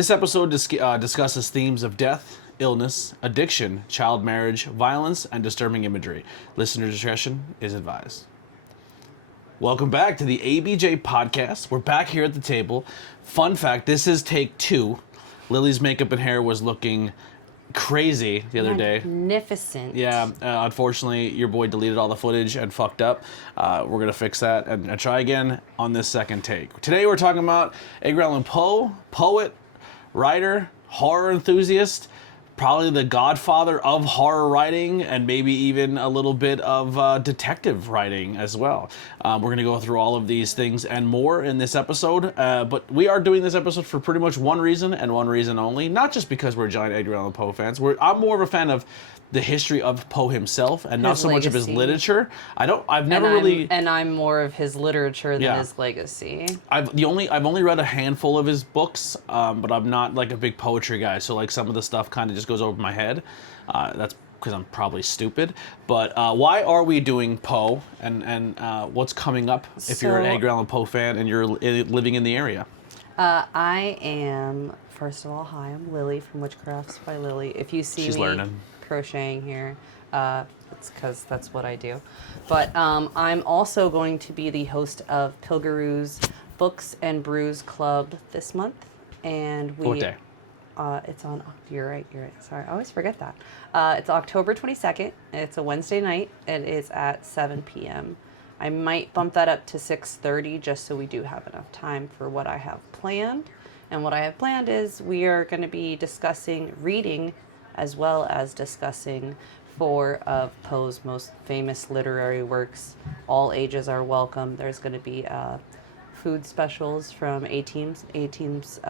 This episode discusses themes of death, illness, addiction, child marriage, violence, and disturbing imagery. Listener discretion is advised. Welcome back to the ABJ podcast. We're back here at the table. Fun fact, this is take 2. Lily's makeup and hair was looking crazy the other day. Magnificent. Yeah, unfortunately, your boy deleted all the footage and fucked up. We're going to fix that and try again on this second take. Today we're talking about Edgar Allan Poe, poet, writer, horror enthusiast, probably the godfather of horror writing, and maybe even a little bit of detective writing as well. We're going to go through all of these things and more in this episode, but we are doing this episode for pretty much one reason and one reason only. Not just because we're giant Edgar Allan Poe fans. I'm more of a fan of the history of Poe himself and not so much of his literature. I'm more of his literature than his legacy. I've only read a handful of his books, but I'm not like a big poetry guy, so like some of the stuff kind of just goes over my head. That's because I'm probably stupid. But why are we doing Poe, and what's coming up if you're an Edgar Allan Poe fan and you're living in the area? I am, first of all, hi, I'm Lily from WitchCraftsByLilly. If you see She's me learning. Crocheting here, it's because that's what I do. But I'm also going to be the host of Pilgaru's Books and Brews Club this month. And What day? It's on, you're right. Sorry, I always forget that. It's October 22nd. It's a Wednesday night. It is at 7 p.m. I might bump that up to 6:30 just so we do have enough time for what I have planned. And what I have planned is we are going to be discussing reading as well as discussing 4 of Poe's most famous literary works. All ages are welcome. There's going to be food specials from A-Team's. A-Team's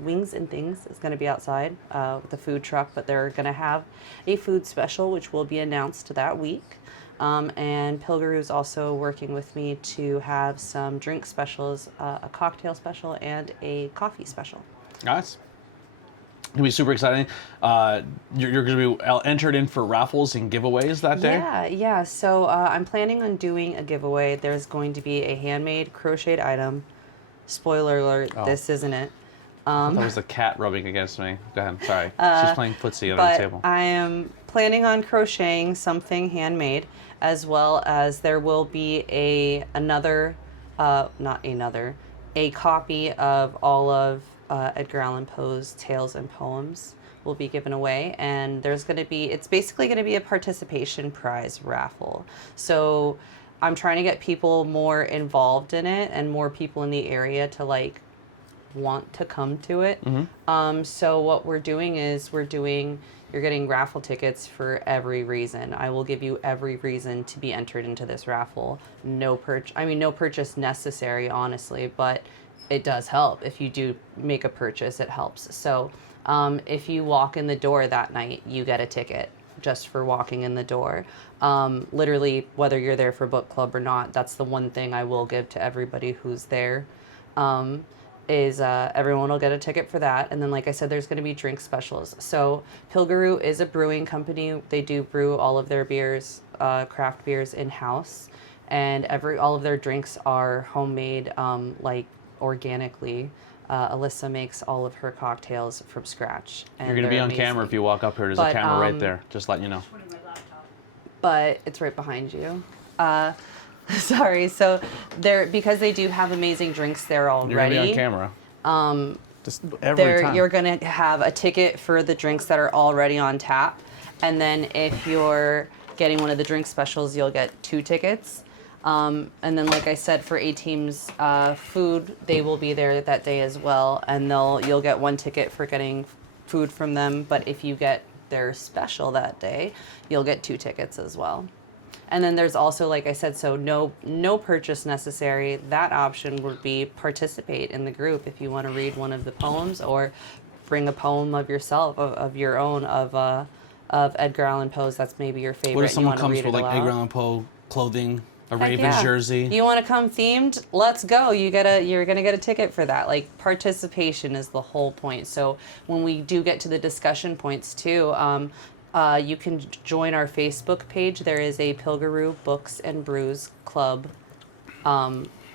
Wings and Things is going to be outside with the food truck, but they're going to have a food special which will be announced that week. And Pilgaru's also working with me to have some drink specials, a cocktail special and a coffee special. Nice. It's going to be super exciting. You're going to be entered in for raffles and giveaways that day? Yeah. So I'm planning on doing a giveaway. There's going to be a handmade crocheted item. Spoiler alert, This isn't it. That was the cat rubbing against me. Go ahead, sorry. She's playing footsie under the table. I am planning on crocheting something handmade, as well as there will be a copy of all of Edgar Allan Poe's tales and poems will be given away, and it's basically going to be a participation prize raffle. So I'm trying to get people more involved in it and more people in the area to want to come to it. Mm-hmm. So what we're doing is you're getting raffle tickets for every reason. I will give you every reason to be entered into this raffle. No purchase necessary, honestly, but it does help. If you do make a purchase, it helps. So if you walk in the door that night, you get a ticket just for walking in the door. Literally, whether you're there for book club or not, that's the one thing I will give to everybody who's there. Everyone will get a ticket for that. And then, like I said, there's going to be drink specials. So Pilgaru is a brewing company. They do brew all of their beers, craft beers in-house. And all of their drinks are homemade, organically. Alyssa makes all of her cocktails from scratch. And you're going to be on camera if you walk up here. There's a camera right there. Just letting you know. But it's right behind you. Sorry. So because they do have amazing drinks there already. You're going to be on camera. Just every time. You're going to have a ticket for the drinks that are already on tap. And then if you're getting one of the drink specials, you'll get 2 tickets. And then, like I said, for A-Team's food, they will be there that day as well, and you'll get 1 ticket for getting food from them. But if you get their special that day, you'll get 2 tickets as well. And then there's also, like I said, so no purchase necessary. That option would be participate in the group if you want to read one of the poems or bring a poem of yourself, of your own, of Edgar Allan Poe's. That's maybe your favorite. What if someone comes with Edgar Allan Poe clothing? A Ravens jersey. You want to come themed? Let's go. You're gonna get a ticket for that. Participation is the whole point. So when we do get to the discussion points too, you can join our Facebook page. There is a Pilgaru Books and Brews Club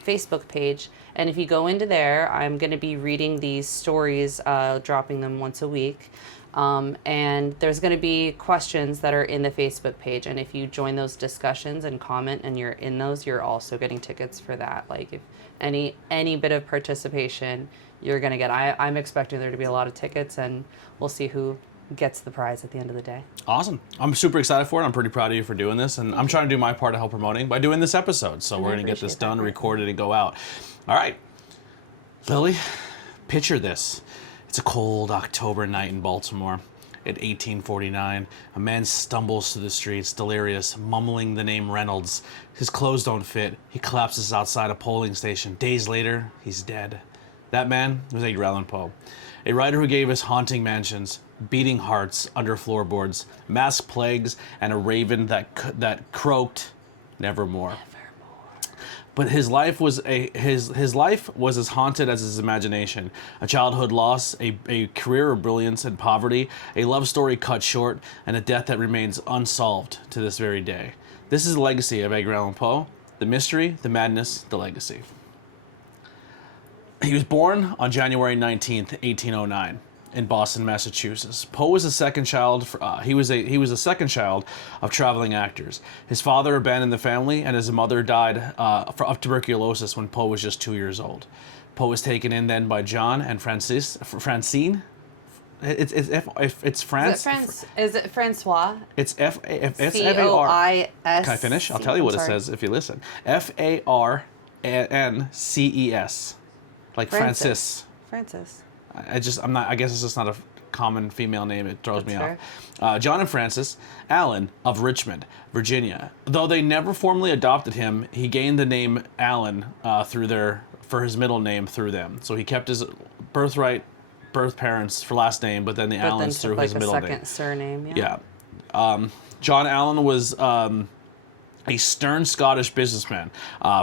Facebook page. And if you go into there, I'm going to be reading these stories, dropping them once a week. And there's going to be questions that are in the Facebook page. And if you join those discussions and comment and you're in those, you're also getting tickets for that. Like if any bit of participation, you're going to get. I'm expecting there to be a lot of tickets, and we'll see who gets the prize at the end of the day. Awesome. I'm super excited for it. I'm pretty proud of you for doing this, and I'm trying to do my part to help promoting by doing this episode. So we're going to get this done, recorded, and go out. All right. Lily, picture this. It's a cold October night in Baltimore. At 1849, a man stumbles through the streets, delirious, mumbling the name Reynolds. His clothes don't fit. He collapses outside a polling station. Days later, he's dead. That man was Edgar Allan Poe, a writer who gave us haunting mansions, beating hearts under floorboards, mass plagues, and a raven that croaked nevermore. But his life was his life was as haunted as his imagination. A childhood loss, a career of brilliance and poverty, a love story cut short, and a death that remains unsolved to this very day. This is the legacy of Edgar Allan Poe, the mystery, the madness, the legacy. He was born on January 19th, 1809. In Boston, Massachusetts. Poe was the second child. He was a second child of traveling actors. His father abandoned the family, and his mother died of tuberculosis when Poe was just 2 years old. Poe was taken in then by John and Francine. It's France. Is it Francois? It's F-A-R. C-O-I-S. Can I finish? I'll tell you what it says if you listen. F-A-R-N-C-E-S. Like Francis. I guess it's just not a common female name. It throws me off. John and Frances Allan of Richmond, Virginia. Though they never formally adopted him, he gained the name Allan for his middle name through them. So he kept his birth parents for last name, but then the Allans through his middle name. Second surname. Yeah. John Allan was a stern Scottish businessman.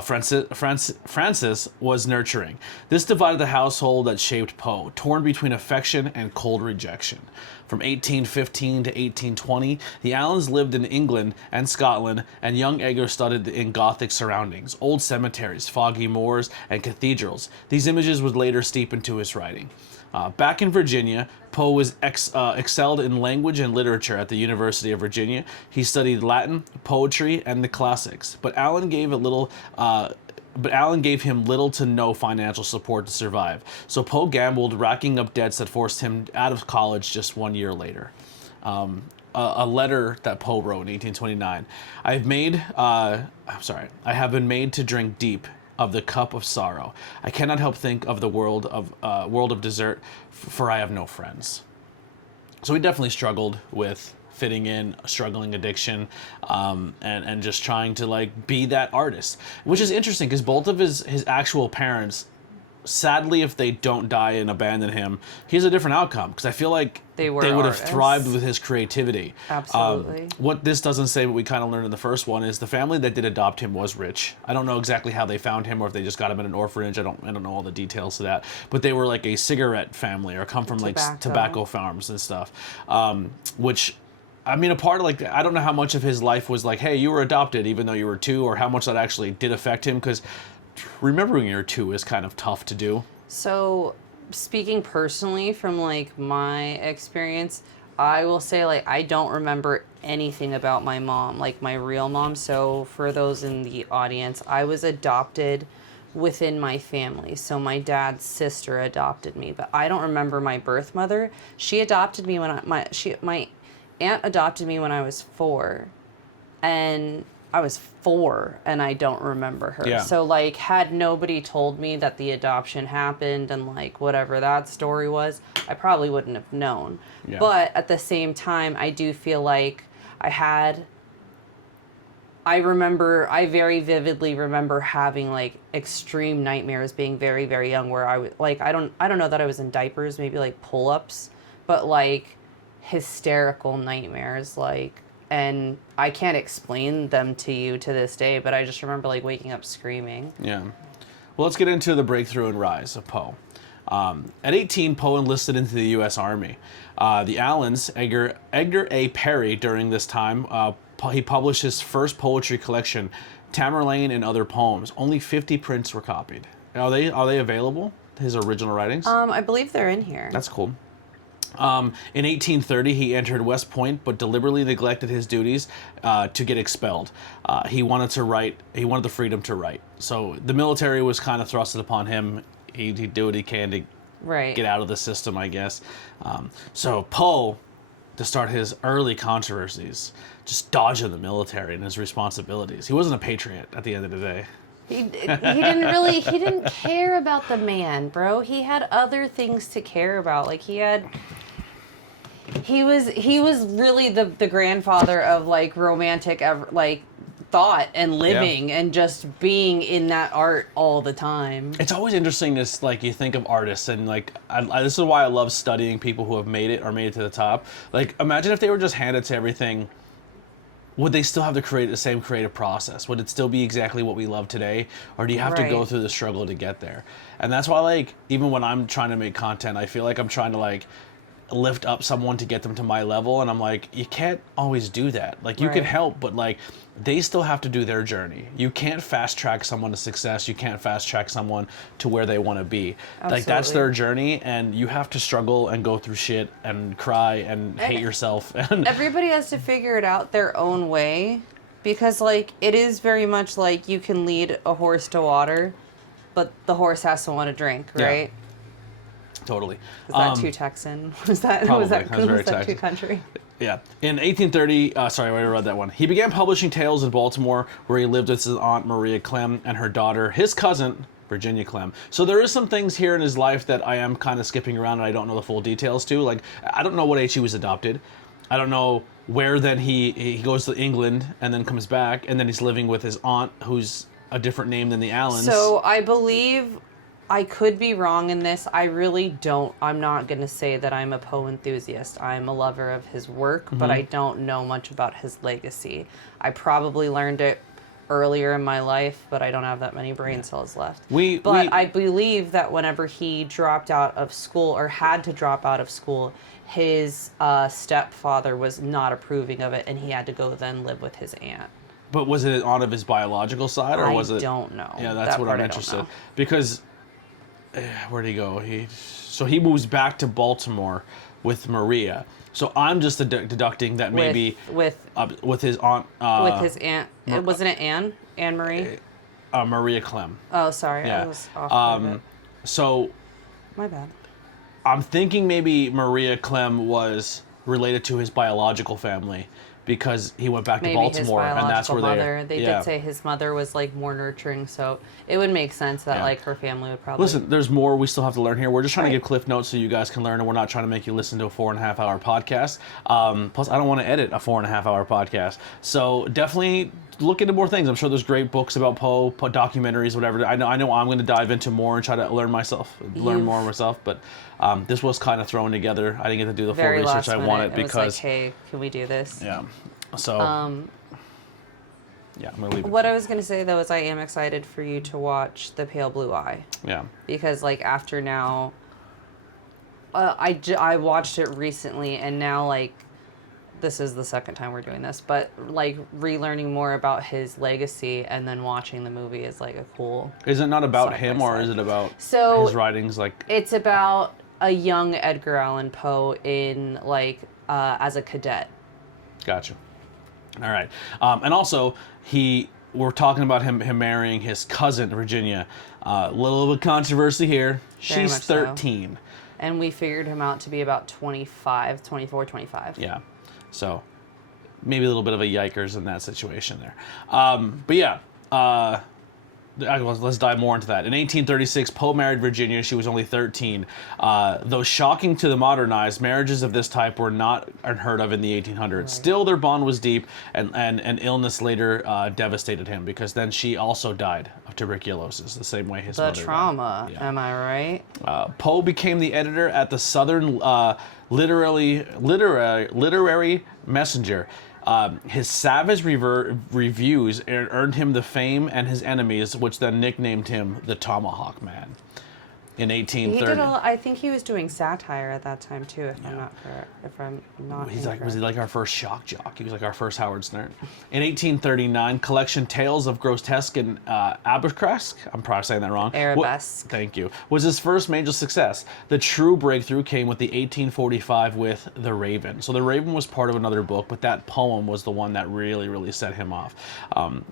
Francis was nurturing. This divided the household that shaped Poe, torn between affection and cold rejection. From 1815 to 1820, the Allans lived in England and Scotland, and young Edgar studied in Gothic surroundings, old cemeteries, foggy moors, and cathedrals. These images would later steep into his writing. Back in Virginia, Poe was excelled in language and literature at the University of Virginia. He studied Latin, poetry, and the classics. But Allan gave him little to no financial support to survive. So Poe gambled, racking up debts that forced him out of college just 1 year later. A letter that Poe wrote in 1829. I have been made to drink deep of the cup of sorrow. I cannot help think of the world of desert, for I have no friends. So he definitely struggled with fitting in, a struggling addiction, and just trying to be that artist, which is interesting because both of his actual parents, sadly, if they don't die and abandon him, he has a different outcome because I feel like they would have thrived with his creativity. Absolutely. What this doesn't say, but we kind of learned in the first one, is the family that did adopt him was rich. I don't know exactly how they found him or if they just got him in an orphanage. I don't know all the details to that, but they were like a cigarette family or come from tobacco farms and stuff, which. I mean, a part of I don't know how much of his life was hey, you were adopted even though you were 2, or how much that actually did affect him, because remembering you're 2 is kind of tough to do. So, speaking personally from my experience, I will say I don't remember anything about my mom, my real mom. So for those in the audience, I was adopted within my family. So my dad's sister adopted me, but I don't remember my birth mother. She adopted me when my aunt adopted me when I was 4, and I was 4 and I don't remember her. Yeah. So had nobody told me that the adoption happened and whatever that story was, I probably wouldn't have known. Yeah. But at the same time, I do feel I very vividly remember having extreme nightmares being very, very young, where I was I don't know that I was in diapers, maybe pull-ups, but hysterical nightmares, and I can't explain them to you to this day, but I just remember waking up screaming. Yeah. Well, let's get into the breakthrough and rise of Poe. At 18, Poe enlisted into the U.S. Army. The Allans, Edgar A. Perry, during this time, he published his first poetry collection, Tamerlane, and other poems. Only 50 prints were copied. Are they available? His original writings? I believe they're in here. That's cool. In 1830, he entered West Point, but deliberately neglected his duties to get expelled. He wanted to write. He wanted the freedom to write. So the military was kind of thrusted upon him. He'd do what he can to get out of the system, I guess. So Poe, to start his early controversies, just dodging the military and his responsibilities. He wasn't a patriot at the end of the day. He didn't care about the man, bro. He had other things to care about. Like he was really the grandfather of like romantic like thought and living and just being in that art all the time. It's always interesting to like you think of artists and like this is why I love studying people who have made it or made it to the top. Like imagine if they were just handed to everything. Would they still have to create the same creative process? Would it still be exactly what we love today? Or do you have to go through the struggle to get there? And that's why, like, even when I'm trying to make content, I feel like I'm trying to, like, lift up someone to get them to my level. And I'm like, you can't always do that. Like, you can help, but, like, they still have to do their journey. You can't fast track someone to success. You can't fast track someone to where they want to be. Absolutely. Like, that's their journey, and you have to struggle and go through shit and cry and hate yourself. And everybody has to figure it out their own way, because, like, it is very much like you can lead a horse to water, but the horse has to want to drink, right? Yeah. Totally. Was that too Texan? Was that too country? Yeah. In 1830, sorry, I read that one. He began publishing tales in Baltimore, where he lived with his aunt Maria Clem and her daughter, his cousin Virginia Clem. So there is some things here in his life that I am kind of skipping around and I don't know the full details to. Like, I don't know what age he was adopted. I don't know where then he goes to England and then comes back, and then he's living with his aunt, who's a different name than the Allans. So I believe, I could be wrong in this. I'm not going to say that I'm a Poe enthusiast. I'm a lover of his work, but I don't know much about his legacy. I probably learned it earlier in my life, but I don't have that many brain cells left. I believe that whenever he dropped out of school or had to drop out of school, his stepfather was not approving of it, and he had to go then live with his aunt. But was it on of his biological side, or was it? I don't know. Yeah, that's what I'm interested in. Because where'd he go? So he moves back to Baltimore with Maria. So I'm just deducting that maybe with his aunt. With his aunt. Wasn't it Anne? Anne Marie? Maria Clem. Oh, sorry. Yeah. I was off. So. My bad. I'm thinking maybe Maria Clem was related to his biological family, because he went back to Baltimore, and that's where they did say his mother was like more nurturing, so it would make sense that like her family would probably. Listen, there's more we still have to learn here. We're just trying to give cliff notes so you guys can learn, and we're not trying to make you listen to a 4.5 hour podcast. Plus, I don't want to edit a 4.5 hour podcast, so definitely look into more things. I'm sure there's great books about Poe, documentaries, whatever. I know I'm going to dive into more and try to learn more myself, but this was kind of thrown together. I didn't get to do the full research I wanted because. It was like, hey, can we do this? Yeah. So. Yeah, I'm gonna leave it. What I was gonna say though is I am excited for you to watch The Pale Blue Eye. Yeah. Because like after now, I watched it recently, and now like this is the second time we're doing this, but like relearning more about his legacy and then watching the movie is like a cool. Is it not about him, or is it about his writings? Like, it's about a young Edgar Allan Poe in like as a cadet. Gotcha. All right, and also we're talking about him marrying his cousin Virginia. Little bit of controversy here. She's 13. So. And we figured him out to be about 25. Yeah. So maybe a little bit of a yikers in that situation there. But yeah, let's dive more into that. In 1836, Poe married Virginia. She was only 13. Though shocking to the modern eyes, marriages of this type were not unheard of in the 1800s. Right. Still, their bond was deep, and illness later devastated him, because then she also died of tuberculosis, the same way his mother died. The trauma, am I right? Poe became the editor at the Southern Literary Messenger. His savage reviews earned him the fame and his enemies, which then nicknamed him the Tomahawk Man. in He 1830. did I think he was doing satire at that time too, if I'm not correct. If I'm not He's like, was incorrect. he like our first shock jock? He was like our first Howard Stern. In 1839, collection Tales of Grotesque and Abercrest, I'm probably saying that wrong. Arabesque. Thank you. Was his first major success. The true breakthrough came with the 1845 with The Raven. So The Raven was part of another book, but that poem was the one that really, really set him off.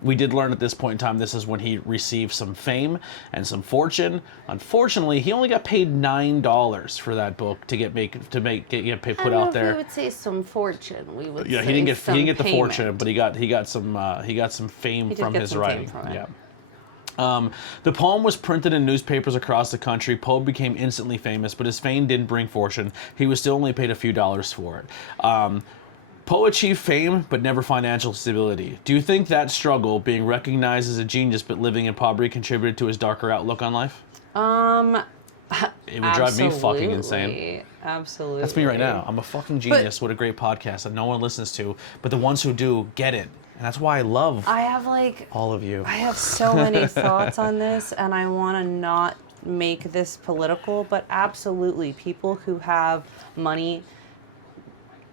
We did learn at this point in time, this is when he received some fame and some fortune. Unfortunately, he only got paid $9 for that book to get put out there. We would say some fortune. We would. Yeah, say he didn't get the payment. fortune, but he got some fame from his writing. From it. Yeah. The poem was printed in newspapers across the country. Poe became instantly famous, but his fame didn't bring fortune. He was still only paid a few dollars for it. Poe achieved fame, but never financial stability. Do you think that struggle, being recognized as a genius but living in poverty, contributed to his darker outlook on life? It would drive me fucking insane. Absolutely. That's me right now. I'm a fucking genius with a great podcast that no one listens to, but the ones who do get it. And that's why I love I have all of you. I have so many thoughts on this, and I want to not make this political, but absolutely, people who have money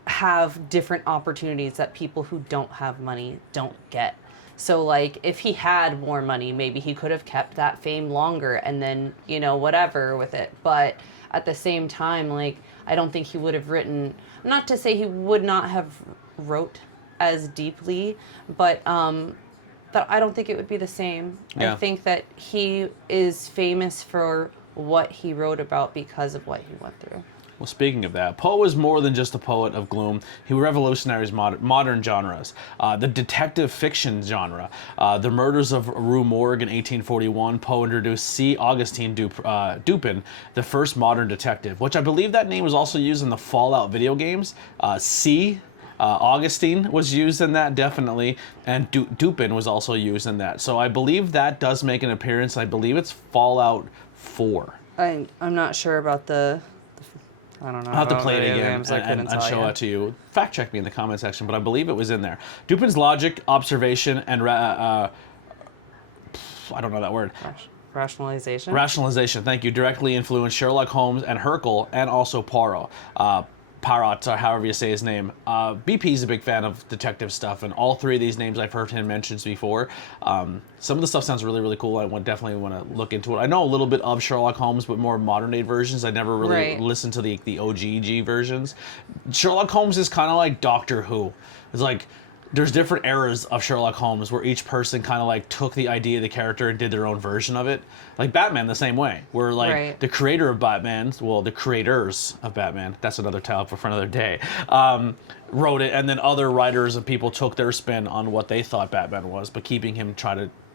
have different opportunities that people who don't have money don't get. So, like, if he had more money, maybe he could have kept that fame longer and then, whatever with it. But at the same time, like, I don't think he would have written, not to say he would not have wrote as deeply, but that I don't think it would be the same. Yeah. I think that he is famous for what he wrote about because of what he went through. Well, speaking of that, Poe was more than just a poet of gloom. He revolutionized modern genres. The detective fiction genre. The Murders of Rue Morgue in 1841, Poe introduced C. Augustine Dupin, the first modern detective, which I believe that name was also used in the Fallout video games. Augustine was used in that, definitely, and Dupin was also used in that. So I believe that does make an appearance. I believe it's Fallout 4. I'm not sure about I don't know. I'll have to play it again and show it to you. Fact check me in the comment section, but I believe it was in there. Dupin's logic, observation, and I don't know that word. Rationalization. Rationalization, thank you. Directly influenced Sherlock Holmes and Hercule, and also Poirot. Parrot, or however you say his name. BP's a big fan of detective stuff, and all three of these names I've heard him mention before. Some of the stuff sounds really, really cool. I definitely want to look into it. I know a little bit of Sherlock Holmes, but more modern day versions. I never really listened to the OGG versions. Sherlock Holmes is kind of like Doctor Who. It's like there's different eras of Sherlock Holmes where each person kind of like took the idea of the character and did their own version of it. Like Batman, the same way. Where like the creator of Batman, well, the creators of Batman, that's another topic for another day, wrote it, and then other writers and people took their spin on what they thought Batman was, but keeping him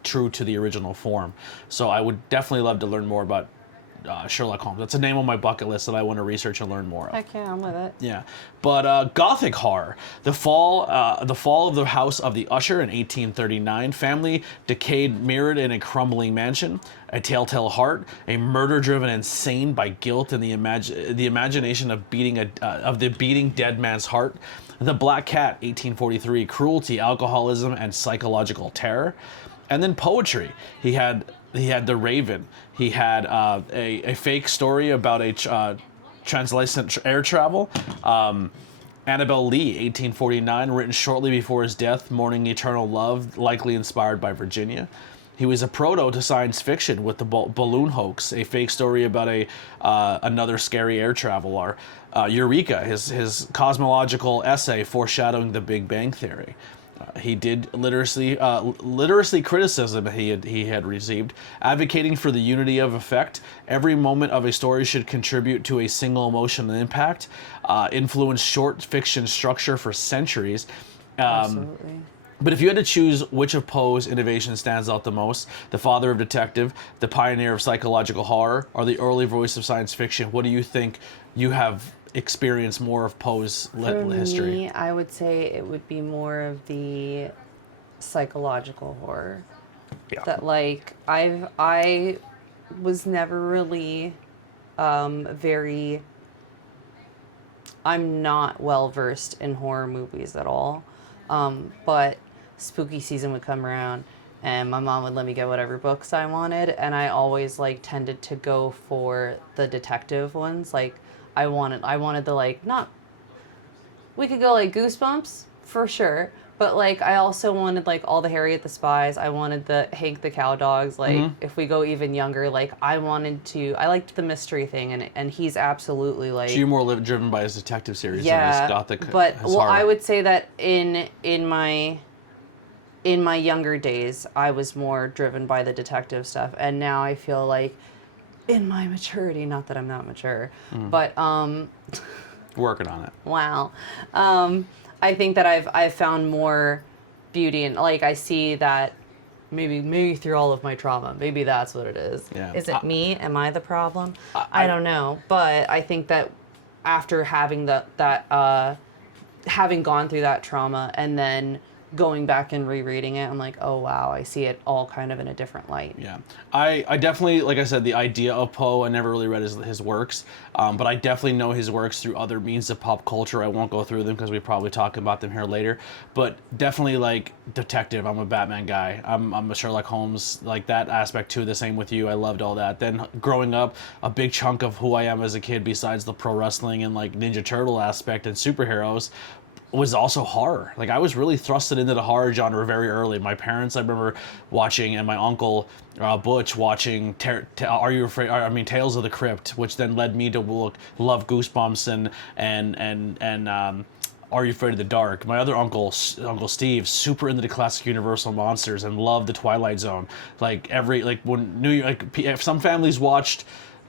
true to the original form. So I would definitely love to learn more about Sherlock Holmes. That's a name on my bucket list that I want to research and learn more of. Heck yeah, I'm with it. Yeah, but Gothic horror. The fall of the House of the Usher in 1839. Family decayed, mirrored in a crumbling mansion. A telltale heart. A murder driven insane by guilt and the imagination of the beating dead man's heart. The Black Cat, 1843. Cruelty, alcoholism, and psychological terror. And then poetry. He had The Raven. He had a fake story about a translucent air travel. Annabelle Lee, 1849, written shortly before his death, mourning eternal love, likely inspired by Virginia. He was a proto to science fiction with the balloon hoax, a fake story about another scary air traveler. Eureka, his cosmological essay foreshadowing the Big Bang Theory. He did literacy criticism he had received, advocating for the unity of effect. Every moment of a story should contribute to a single emotional impact. Influenced short fiction structure for centuries. Absolutely. But if you had to choose which of Poe's innovations stands out the most, the father of detective, the pioneer of psychological horror, or the early voice of science fiction, what do you think you have experienced more of Poe's history? For me, I would say it would be more of the psychological horror. Yeah. That like I was never really I'm not well versed in horror movies at all. But spooky season would come around and my mom would let me get whatever books I wanted, and I always like tended to go for the detective ones. Like I wanted the like not. We could go like Goosebumps for sure, but like I also wanted like all the Harriet the Spies. I wanted the Hank the Cowdogs. Like if we go even younger, like I liked the mystery thing, and he's absolutely like. So you're more driven by his detective series Yeah, than his gothic. but his well, horror. I would say that in my younger days, I was more driven by the detective stuff, and now I feel like in my maturity, not that I'm not mature, but Working on it. wow, I think that I've found more beauty in, like, I see that maybe through all of my trauma, maybe that's what it is. Yeah. Is it me? Am I the problem? I don't know, but I think that after having having gone through that trauma and then going back and rereading it, I'm like, oh wow, I see it all kind of in a different light. Yeah, I definitely, like I said, the idea of Poe, I never really read his works, but I definitely know his works through other means of pop culture. I won't go through them because we probably talk about them here later, but definitely like detective. I'm a Batman guy. I'm a Sherlock Holmes, like that aspect too. The same with you. I loved all that. Then growing up, a big chunk of who I am as a kid, besides the pro wrestling and like Ninja Turtle aspect and superheroes, was also horror. Like I was really thrusted into the horror genre very early. My parents, I remember watching, and my uncle Butch watching Are You Afraid? I mean Tales of the Crypt, which then led me to love Goosebumps and Are You Afraid of the Dark. My other Uncle Steve, super into the classic Universal monsters and loved the Twilight Zone. Like if some families watched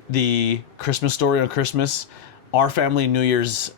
the Christmas Story on Christmas, our family New Year's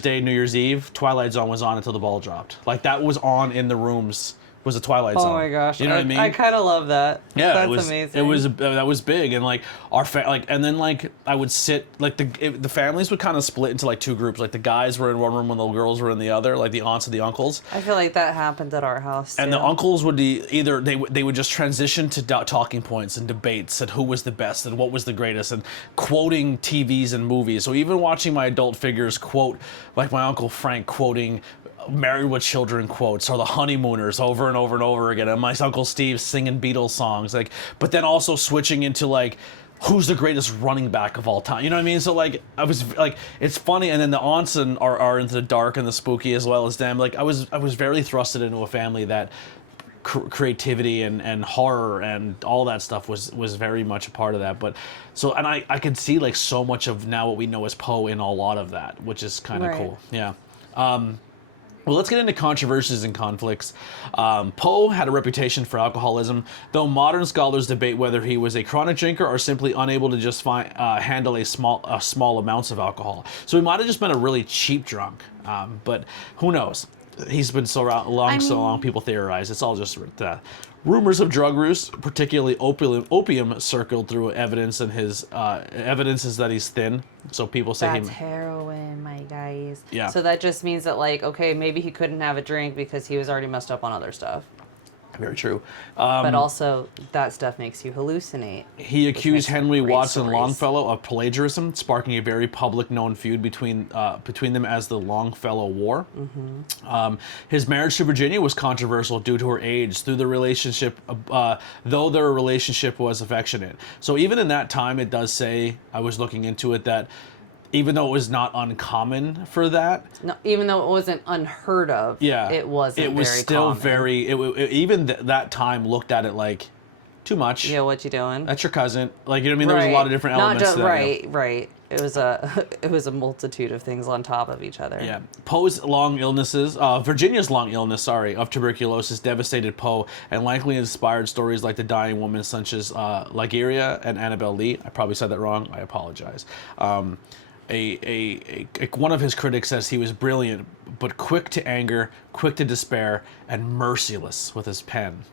Day, New Year's Eve, Twilight Zone was on until the ball dropped. Like that was on in the rooms. Was a Twilight Zone. Oh my gosh, you know what I mean? I kind of love that. Yeah, that's amazing. It was that was big, and like and then like I would sit like the families would kind of split into like two groups. Like the guys were in one room and the girls were in the other. Like the aunts and the uncles. I feel like that happened at our house too. And the uncles would be either they would just transition to talking points and debates and who was the best and what was the greatest and quoting TVs and movies. So even watching my adult figures quote, like my Uncle Frank quoting Married with Children quotes or the Honeymooners over and over and over again, and my Uncle Steve singing Beatles songs, like, but then also switching into like who's the greatest running back of all time, you know what I mean? So like I was like, it's funny, and then the aunts are into the dark and the spooky as well as them. Like I was very thrusted into a family that creativity and horror and all that stuff was very much a part of that. But so, and I could see like so much of now what we know as Poe in a lot of that, which is kind of cool. Yeah. Well, let's get into controversies and conflicts. Poe had a reputation for alcoholism, though modern scholars debate whether he was a chronic drinker or simply unable to just handle small amounts of alcohol. So he might have just been a really cheap drunk, but who knows? He's been so long, people theorize. It's all just rumors of drug use, particularly opium circled through evidence, and his evidence is that he's thin. So people say that's heroin, my guys. Yeah. So that just means that like, okay, maybe he couldn't have a drink because he was already messed up on other stuff. Very true. But also, that stuff makes you hallucinate. He accused Henry Watson stories. Longfellow of plagiarism, sparking a very public known feud between them as the Longfellow War. Mm-hmm. His marriage to Virginia was controversial due to her age, though their relationship was affectionate. So even in that time, it does say, I was looking into it, that even though it was not uncommon for that. No, even though it wasn't unheard of. Yeah, it wasn't. It was very still common. very. Even that time looked at it like too much. Yeah, what you doing? That's your cousin. Like, you know what I mean? There was a lot of different elements. Not just, right. It was a multitude of things on top of each other. Yeah. Poe's long illnesses, Virginia's long illness, of tuberculosis devastated Poe and likely inspired stories like The Dying Woman, such as Ligeia and Annabelle Lee. I probably said that wrong. I apologize. One of his critics says he was brilliant, but quick to anger, quick to despair, and merciless with his pen.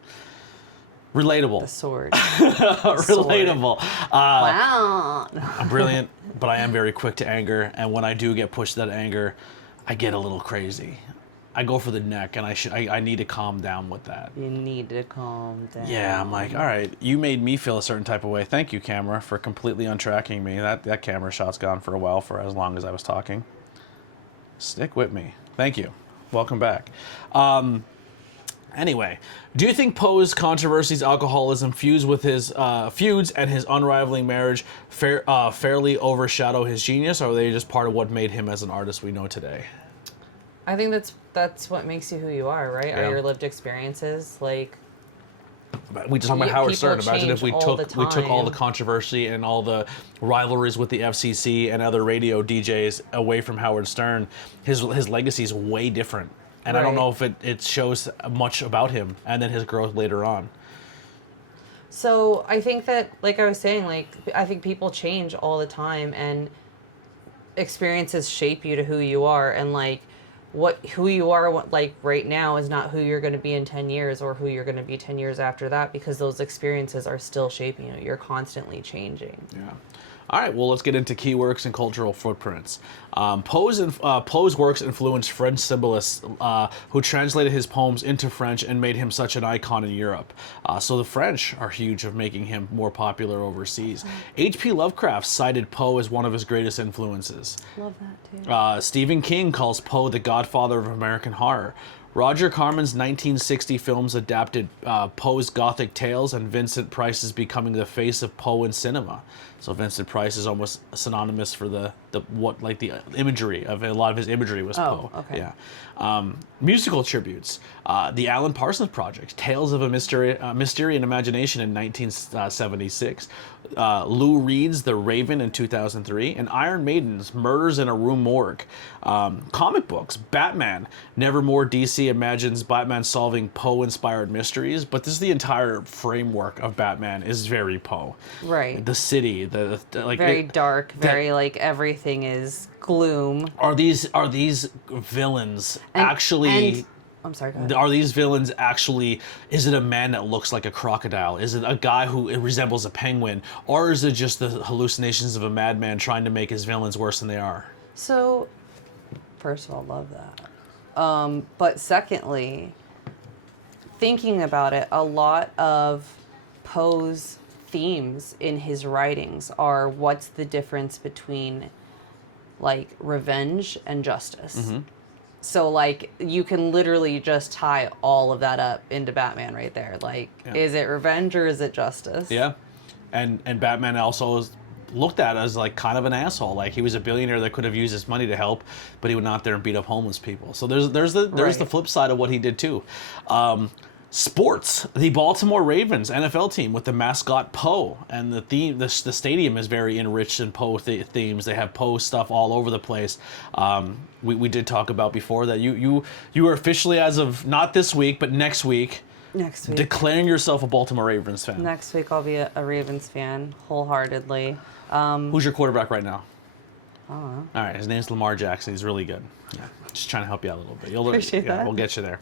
Relatable. The sword. Relatable. Wow. I'm brilliant, but I am very quick to anger, and when I do get pushed to that anger, I get a little crazy. I go for the neck, and I need to calm down with that. You need to calm down. Yeah, I'm like, all right, you made me feel a certain type of way. Thank you, camera, for completely untracking me. That camera shot's gone for a while, for as long as I was talking. Stick with me. Thank you. Welcome back. Anyway, do you think Poe's controversies, alcoholism, feuds and his unrivaling marriage fairly overshadow his genius, or are they just part of what made him as an artist we know today? I think that's what makes you who you are, right? Yeah. Are your lived experiences. Like, we just talked about Howard people Stern. Imagine if we change all took all the time. controversy and all the rivalries with the FCC and other radio DJs away from Howard Stern. His legacy is way different, and I don't Right. know if it shows much about him and then his growth later on. So I think that, like I was saying, like I think people change all the time, and experiences shape you to who you are, and like who you are like right now is not who you're going to be in 10 years or who you're going to be 10 years after that, because those experiences are still shaping you. You're constantly changing. Yeah. All right, well, let's get into key works and cultural footprints. Poe's works influenced French symbolists who translated his poems into French and made him such an icon in Europe. So the French are huge of making him more popular overseas. H.P. Lovecraft cited Poe as one of his greatest influences. Love that too. Stephen King calls Poe the godfather of American horror. Roger Corman's 1960 films adapted Poe's Gothic tales, and Vincent Price is becoming the face of Poe in cinema. So Vincent Price is almost synonymous for the imagery of a lot of his imagery was Poe. Okay. Yeah. Musical tributes. The Alan Parsons Project, Tales of a Mystery and Imagination in 1976. Lou Reed's The Raven in 2003, and Iron Maiden's Murders in a Rue Morgue. Comic books, Batman. Nevermore DC imagines Batman solving Poe-inspired mysteries, but this is the entire framework of Batman is very Poe. Right. The city, like Very dark, very like everything is gloom. Are these villains actually? I'm sorry, go ahead. Are these villains actually? Is it a man that looks like a crocodile? Is it a guy who resembles a penguin, or is it just the hallucinations of a madman trying to make his villains worse than they are? So, first of all, love that. But secondly, thinking about it, a lot of Poe's themes in his writings are what's the difference between like revenge and justice. Mm-hmm. So like you can literally just tie all of that up into Batman right there. Like, is it revenge or is it justice? Yeah, and Batman also is looked at as like kind of an asshole. Like he was a billionaire that could have used his money to help, but he went out there and beat up homeless people. So there's the flip side of what he did too. Sports, the Baltimore Ravens NFL team with the mascot Poe, and the stadium is very enriched in Poe themes. They have Poe stuff all over the place. We did talk about before that you are officially, as of not this week but next week, declaring yourself a Baltimore Ravens fan. Next week I'll be a Ravens fan wholeheartedly. Who's your quarterback right now? I don't know. All right, his name's Lamar Jackson. He's really good. Yeah, just trying to help you out a little bit. Appreciate that. We'll get you there.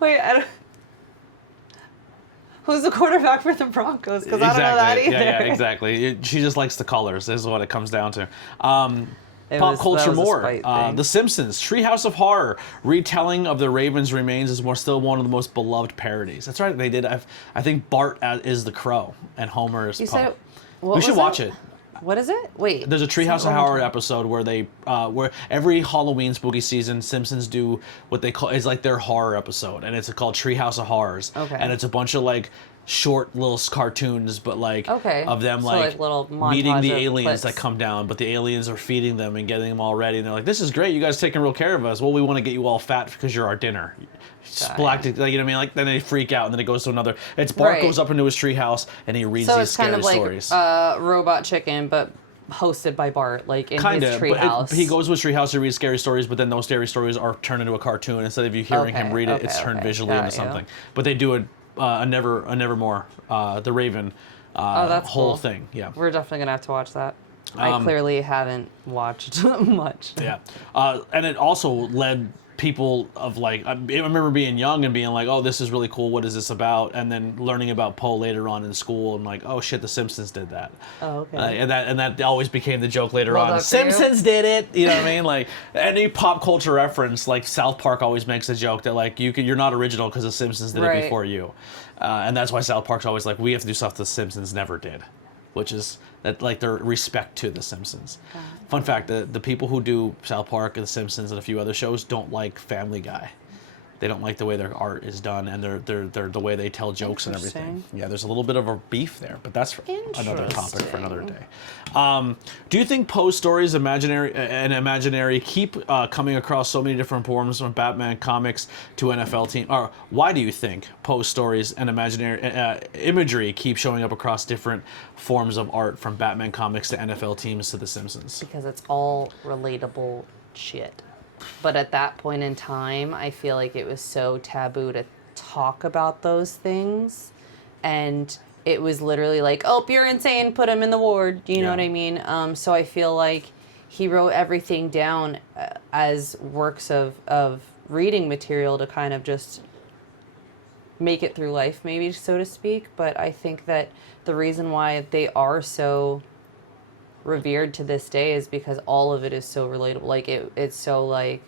Wait, who's the quarterback for the Broncos? Because I don't know that either. Yeah, exactly. She just likes the colors. This is what it comes down to. That Pop culture was a more. spite thing. The Simpsons, Treehouse of Horror, retelling of the Ravens remains is still one of the most beloved parodies. That's right. They did. I think Bart is the Crow and Homer is. You Poe. said, what We should was watch it? it. What is it? Wait. There's a Treehouse of Horror episode where they, where every Halloween spooky season, Simpsons do what they call, it's like their horror episode, and it's called Treehouse of Horrors. Okay. And it's a bunch of like short little cartoons, but like of them So, like little meeting the montage of aliens clips. that come down, but the aliens are feeding them and getting them all ready, and they're like, "This is great, you guys taking real care of us. Well, we want to get you all fat because you're our dinner." Like, you know what I mean? Like, then they freak out, and then it goes to another. It's Bart goes up into his treehouse and he reads So these it's kind scary of like stories. Robot Chicken, but hosted by Bart, like in Kind his of, treehouse. he goes to his treehouse to read scary stories, but then those scary stories are turned into a cartoon. Instead of you hearing him read it, it's turned visually into something. But they do a Nevermore, the Raven, that's whole cool. thing. Yeah, We're definitely gonna have to watch that. I clearly haven't watched much. yeah, and it also led people of like I remember being young and being like, oh, this is really cool, what is this about, and then learning about Poe later on in school and like, oh shit, the Simpsons did that. Oh, okay. And that always became the joke later Well on. done for you. Simpsons did it, you know what I mean? Like any pop culture reference, like South Park always makes a joke that like you're not original because the Simpsons did it before you, and that's why South Park's always like, we have to do stuff the Simpsons never did, which is that like their respect to the Simpsons. Fun fact: the people who do South Park and the Simpsons and a few other shows don't like Family Guy. they don't like the way their art is done and they're the way they tell jokes and everything. Yeah, there's a little bit of a beef there, but that's another topic for another day. Do you think Poe's stories, imaginary, keep coming across so many different forms, from Batman comics to NFL team? Or why do you think Poe's stories and imaginary imagery keep showing up across different forms of art, from Batman comics to NFL teams to The Simpsons? Because it's all relatable shit. But at that point in time, I feel like it was so taboo to talk about those things. And it was literally like, oh, you're insane, put him in the ward. You know what I mean? So I feel like he wrote everything down as works of reading material to kind of just make it through life, maybe, so to speak. But I think that the reason why they are so revered to this day is because all of it is so relatable. Like it's so like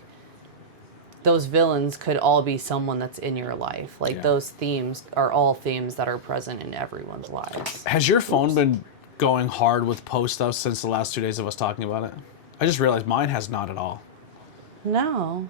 those villains could all be someone that's in your life. Like those themes are all themes that are present in everyone's lives. Has your phone been going hard with Poe stuff since the last 2 days of us talking about it? I just realized mine has not at all. No.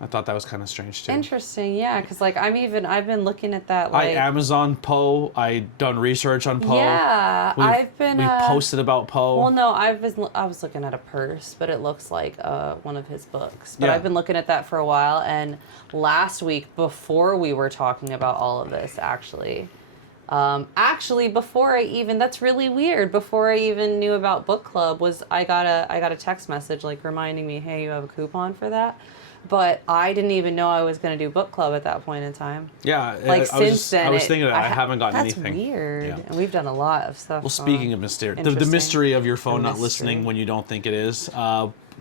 I thought that was kind of strange too. Interesting, yeah, because like I've been looking at that. Like, I Amazon Poe. I done research on Poe. Yeah, we've posted about Poe. Well, no, I was looking at a purse, but it looks like one of his books. But I've been looking at that for a while, and last week, before we were talking about all of this, actually, before I even, that's really weird. Before I even knew about book club, I got a text message like reminding me, hey, you have a coupon for that. But I didn't even know I was going to do book club at that point in time. Yeah. Like since then. I was thinking that I haven't gotten that's anything. That's weird. Yeah. And we've done a lot of stuff. Well, speaking of mystery, the mystery of your phone not listening when you don't think it is,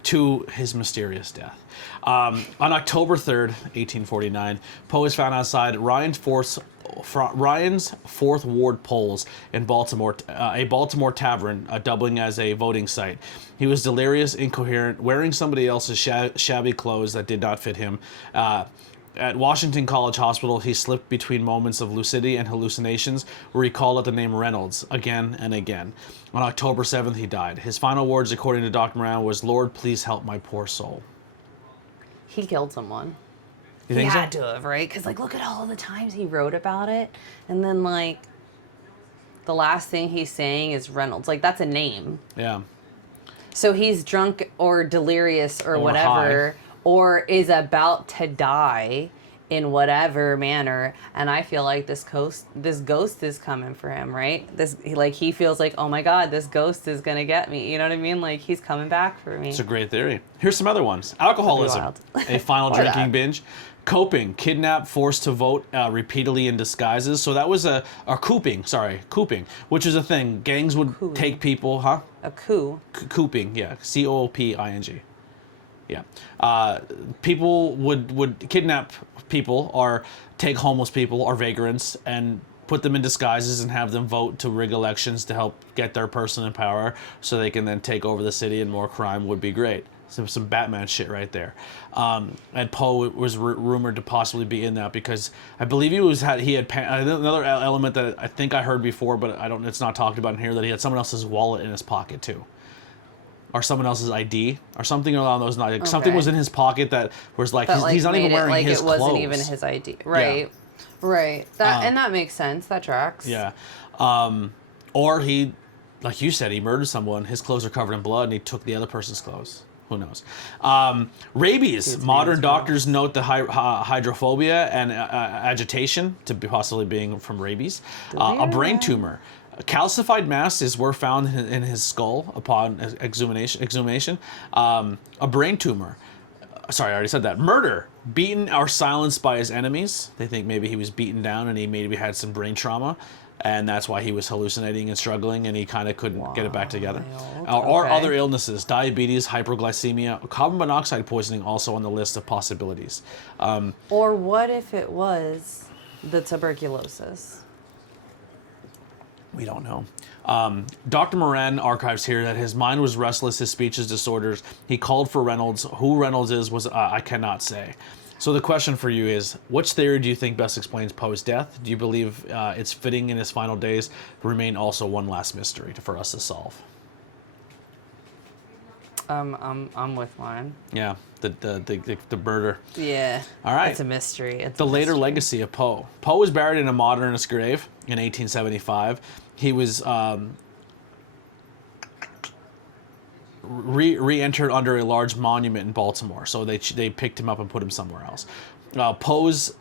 to his mysterious death. On October 3rd, 1849, Poe is found outside Ryan's Fourth Ward polls in Baltimore, a Baltimore tavern, doubling as a voting site. He was delirious, incoherent, wearing somebody else's shabby clothes that did not fit him. At Washington College Hospital, he slipped between moments of lucidity and hallucinations where he called out the name Reynolds again and again. On October 7th, he died. His final words, according to Dr. Moran, was, "Lord, please help my poor soul." He killed someone. You think he had to have, right? Because, like, look at all the times he wrote about it. And then, like, the last thing he's saying is Reynolds. Like, that's a name. Yeah. So he's drunk or delirious or whatever, or is about to die in whatever manner. And I feel like this ghost is coming for him, right? He feels like, oh my God, this ghost is going to get me. You know what I mean? Like, he's coming back for me. It's a great theory. Here's some other ones. Alcoholism, a final drinking binge. Coping, kidnapped, forced to vote repeatedly in disguises. So that was a cooping, which is a thing. Gangs would take people, huh? A coup. Cooping, yeah. COOPING. Yeah. People would kidnap people or take homeless people or vagrants and put them in disguises and have them vote to rig elections to help get their person in power so they can then take over the city and more crime would be great. Some Batman shit right there. And Poe was rumored to possibly be in that because I believe he had another element that I think I heard before, but it's not talked about in here, that he had someone else's wallet in his pocket too. Or someone else's ID, or something along those lines. Like something was in his pocket that was like, he's not even wearing his clothes. It wasn't even his ID. Right. Yeah. Right. And that makes sense. That tracks. Yeah. Or he, like you said, he murdered someone, his clothes are covered in blood, and he took the other person's clothes. Who knows? Rabies. Modern doctors note the hydrophobia and agitation to be possibly being from rabies. A brain tumor. Calcified masses were found in his skull upon exhumation. A brain tumor. Sorry, I already said that. Murder. Beaten or silenced by his enemies. They think maybe he was beaten down and he maybe had some brain trauma. And that's why he was hallucinating and struggling and he kind of couldn't get it back together. Or other illnesses. Diabetes, hyperglycemia, carbon monoxide poisoning also on the list of possibilities. Or what if it was the tuberculosis? We don't know. Dr. Moran archives here that his mind was restless, his speech is disorders. He called for Reynolds. Who Reynolds is was I cannot say. So the question for you is, which theory do you think best explains Poe's death? Do you believe it's fitting in his final days to remain also one last mystery for us to solve? I'm with mine. Yeah, the murder. Yeah. All right. It's a mystery. It's The a later mystery. legacy of Poe. Poe was buried in a modernist grave in 1875. He was re-entered under a large monument in Baltimore, so they picked him up and put him somewhere else. Poe's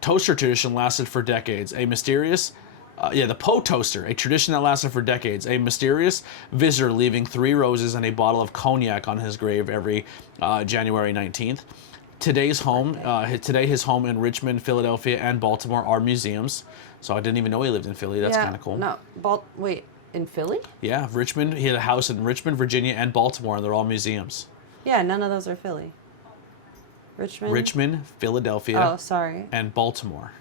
toaster tradition lasted for decades. The Poe toaster, a tradition that lasted for decades. A mysterious visitor leaving 3 roses and a bottle of cognac on his grave every January 19th. Today his home in Richmond, Philadelphia, and Baltimore are museums. So I didn't even know he lived in Philly. That's kind of cool. No, wait, in Philly? Yeah, Richmond. He had a house in Richmond, Virginia, and Baltimore, and they're all museums. Yeah, none of those are Philly. Richmond, Philadelphia, Oh, sorry. and Baltimore.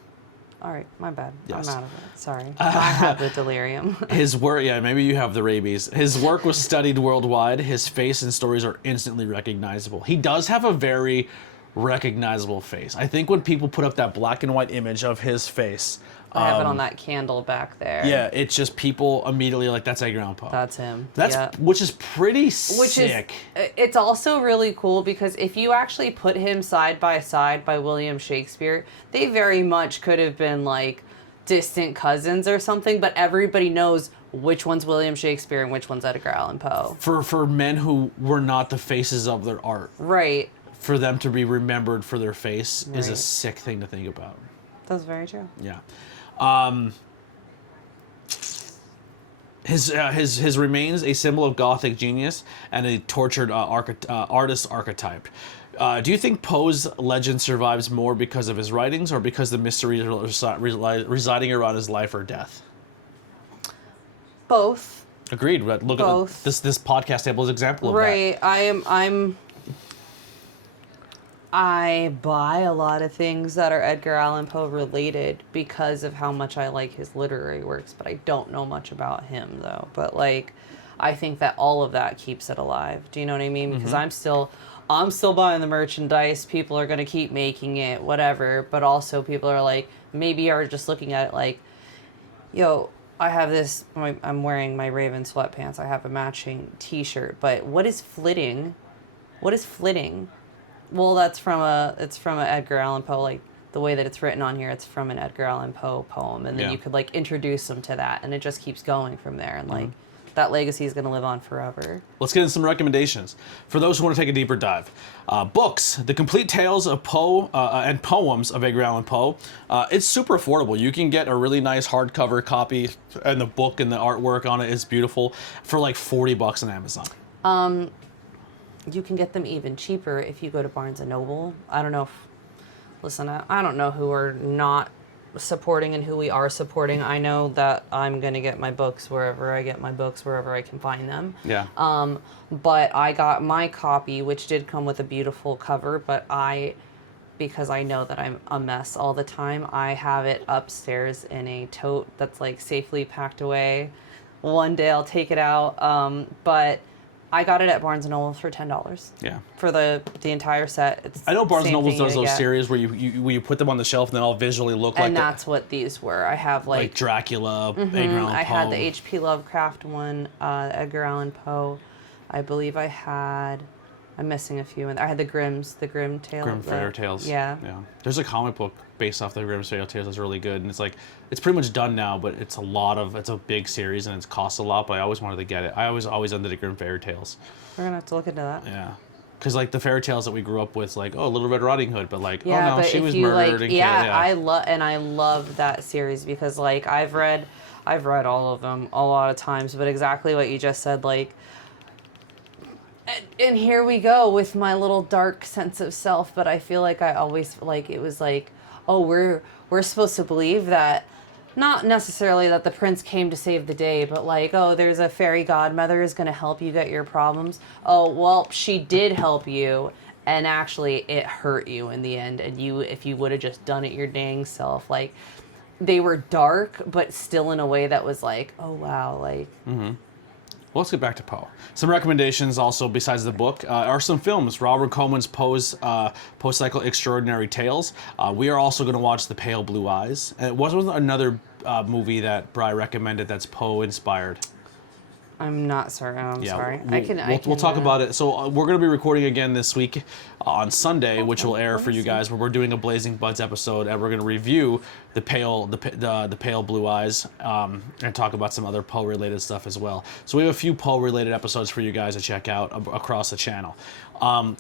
All right, my bad. Yes. I'm out of it. Sorry. I have the delirium. His work, yeah, maybe you have the rabies. His work was studied worldwide. His face and stories are instantly recognizable. He does have a very recognizable face. I think when people put up that black and white image of his face, I have it on that candle back there. yeah, it's just people immediately like, that's Edgar Allan Poe. That's him. That's yeah. which is pretty sick. It's also really cool because if you actually put him side by side by William Shakespeare, they very much could have been like distant cousins or something, but everybody knows which one's William Shakespeare and which one's Edgar Allan Poe. For men who were not the faces of their art. Right. For them to be remembered for their face is a Right. sick thing to think about. That's very true. Yeah. His remains a symbol of Gothic genius and a tortured artist archetype. Do you think Poe's legend survives more because of his writings or because the mystery residing around his life or death? Both. Agreed. But look Both. at this podcast table is an example of that. Right. I buy a lot of things that are Edgar Allan Poe related because of how much I like his literary works, but I don't know much about him though. But like, I think that all of that keeps it alive. Do you know what I mean? Because I'm still buying the merchandise. People are going to keep making it, whatever. But also people are like, maybe are just looking at it like, yo, I have this, I'm wearing my Raven sweatpants. I have a matching t-shirt, but what is flitting? What is flitting? Well, it's from a Edgar Allan Poe, like the way that it's written on here, it's from an Edgar Allan Poe poem. And then you could like introduce them to that and it just keeps going from there. And like that legacy is going to live on forever. Let's get into some recommendations. For those who want to take a deeper dive. Books, The Complete Tales of Poe and Poems of Edgar Allan Poe. It's super affordable. You can get a really nice hardcover copy and the book and the artwork on it is beautiful for like $40 on Amazon. You can get them even cheaper if you go to Barnes & Noble. I don't know I don't know who are not supporting and who we are supporting. I know that I'm going to get my books wherever I get my books, wherever I can find them. Yeah. But I got my copy, which did come with a beautiful cover, but because I know that I'm a mess all the time, I have it upstairs in a tote that's like safely packed away. One day I'll take it out. But I got it at Barnes & Noble for $10. Yeah. For the entire set. I know Barnes & Noble does those get. series where you put them on the shelf and they all visually look like And that's what these were. I have like Dracula, Edgar Allan Poe. I had the H.P. Lovecraft one, Edgar Allan Poe. I believe I'm missing a few. I had the Grimm Tales. Grimm Fairy Tales. Yeah. Yeah. There's a comic book based off the Grimm Fairy Tales that's really good, and it's pretty much done now, but it's a big series and it costs a lot. But I always wanted to get it. I always under the Grimm Fairy Tales. We're gonna have to look into that. Yeah. Because like the fairy tales that we grew up with, like Little Red Riding Hood, but like Yeah, oh no, but she if was you murdered and killed. Yeah. I love that series because like I've read all of them a lot of times, but exactly what you just said, like. And here we go with my little dark sense of self, but I feel like I always like it was like, oh, we're supposed to believe that, not necessarily that the prince came to save the day, but like, oh, there's a fairy godmother is going to help you get your problems. Oh, well, she did help you, and actually it hurt you in the end, and if you would have just done it your dang self, like, they were dark, but still in a way that was like, oh wow, like. Mm-hmm. Well, let's get back to Poe. Some recommendations also besides the book are some films. Robert Coleman's Poe's cycle Extraordinary Tales. We are also going to watch The Pale Blue Eyes. It wasn't another movie that Bri recommended that's Poe inspired. I'm not sorry. I'm sorry. We'll talk about it. So we're going to be recording again this week on Sunday, which will air for you guys. Where we're doing a Blazing Buds episode, and we're going to review the Pale Blue Eyes, and talk about some other Poe related stuff as well. So we have a few Poe related episodes for you guys to check out across the channel.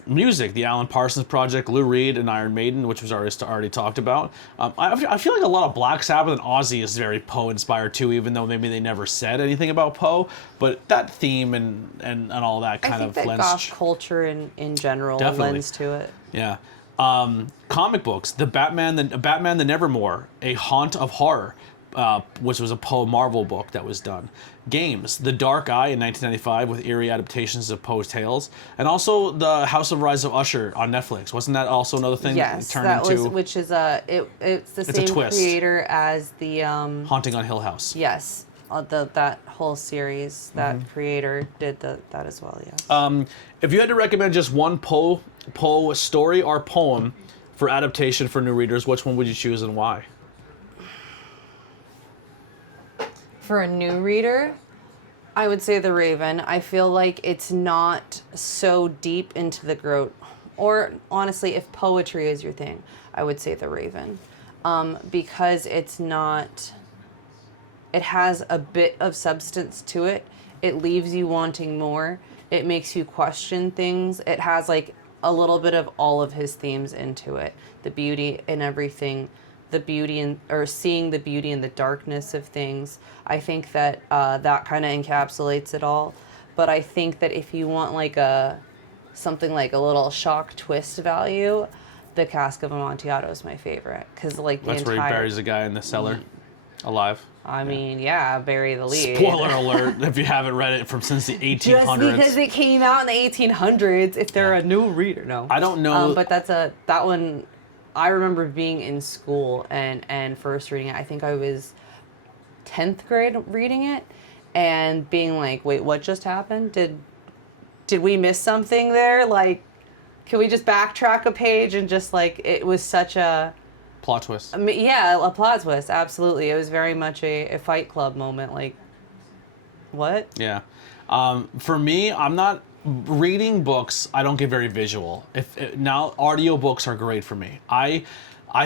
Music, the Alan Parsons Project, Lou Reed and Iron Maiden, which was already talked about. I feel like a lot of Black Sabbath and Ozzy is very Poe inspired too, even though maybe they never said anything about Poe. But that theme and all that kind of lends. I think that goth culture in general lends to it. Yeah. Comic books, the Batman the Nevermore, A Haunt of Horror, which was a Poe Marvel book that was done. Games, The Dark Eye in 1995 with eerie adaptations of Poe's tales, and also the House of Rise of Usher on Netflix. Wasn't that also another thing? Yes, which is it's the same creator as the Haunting on Hill House. Yes, that whole series. That creator did that as well. Yes. If you had to recommend just one Poe story or poem for adaptation for new readers, which one would you choose and why? For a new reader, I would say The Raven. I feel like it's not so deep into the growth. Or honestly, if poetry is your thing, I would say The Raven. Because it's not... It has a bit of substance to it. It leaves you wanting more. It makes you question things. It has like a little bit of all of his themes into it. The beauty in everything. The beauty in, or seeing the beauty in the darkness of things. I think that that kind of encapsulates it all. But I think that if you want like something like a little shock twist value, The Cask of Amontillado is my favorite. Because like that's where he buries the guy in the cellar, alive. I mean, yeah, bury the lead. Spoiler alert if you haven't read it since the 1800s. Just because it came out in the 1800s, if they're a new reader, no. I don't know. But that one, I remember being in school and first reading it. I think I was 10th grade reading it and being like, wait, what just happened? Did we miss something there? Like, can we just backtrack a page and just like, it was such a... Plot twist. I mean, yeah, a plot twist, absolutely. It was very much a Fight Club moment. Like, what? Yeah. For me, I'm not... Reading books, I don't get very visual. Now, audiobooks are great for me. I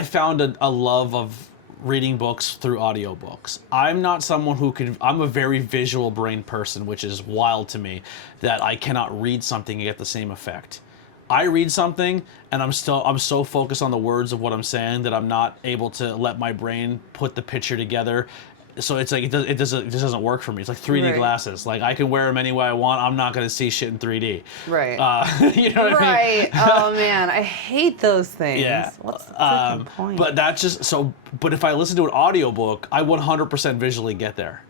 found a love of reading books through audiobooks. I'm not someone who could... I'm a very visual brain person, which is wild to me, that I cannot read something and get the same effect. I read something and I'm so focused on the words of what I'm saying that I'm not able to let my brain put the picture together. So it's like it just doesn't work for me. It's like 3D glasses. Like I can wear them any way I want. I'm not going to see shit in 3D. Right. You know what I mean? Oh man, I hate those things. Yeah. What's the freaking point? But that's just so. But if I listen to an audiobook, I 100% visually get there.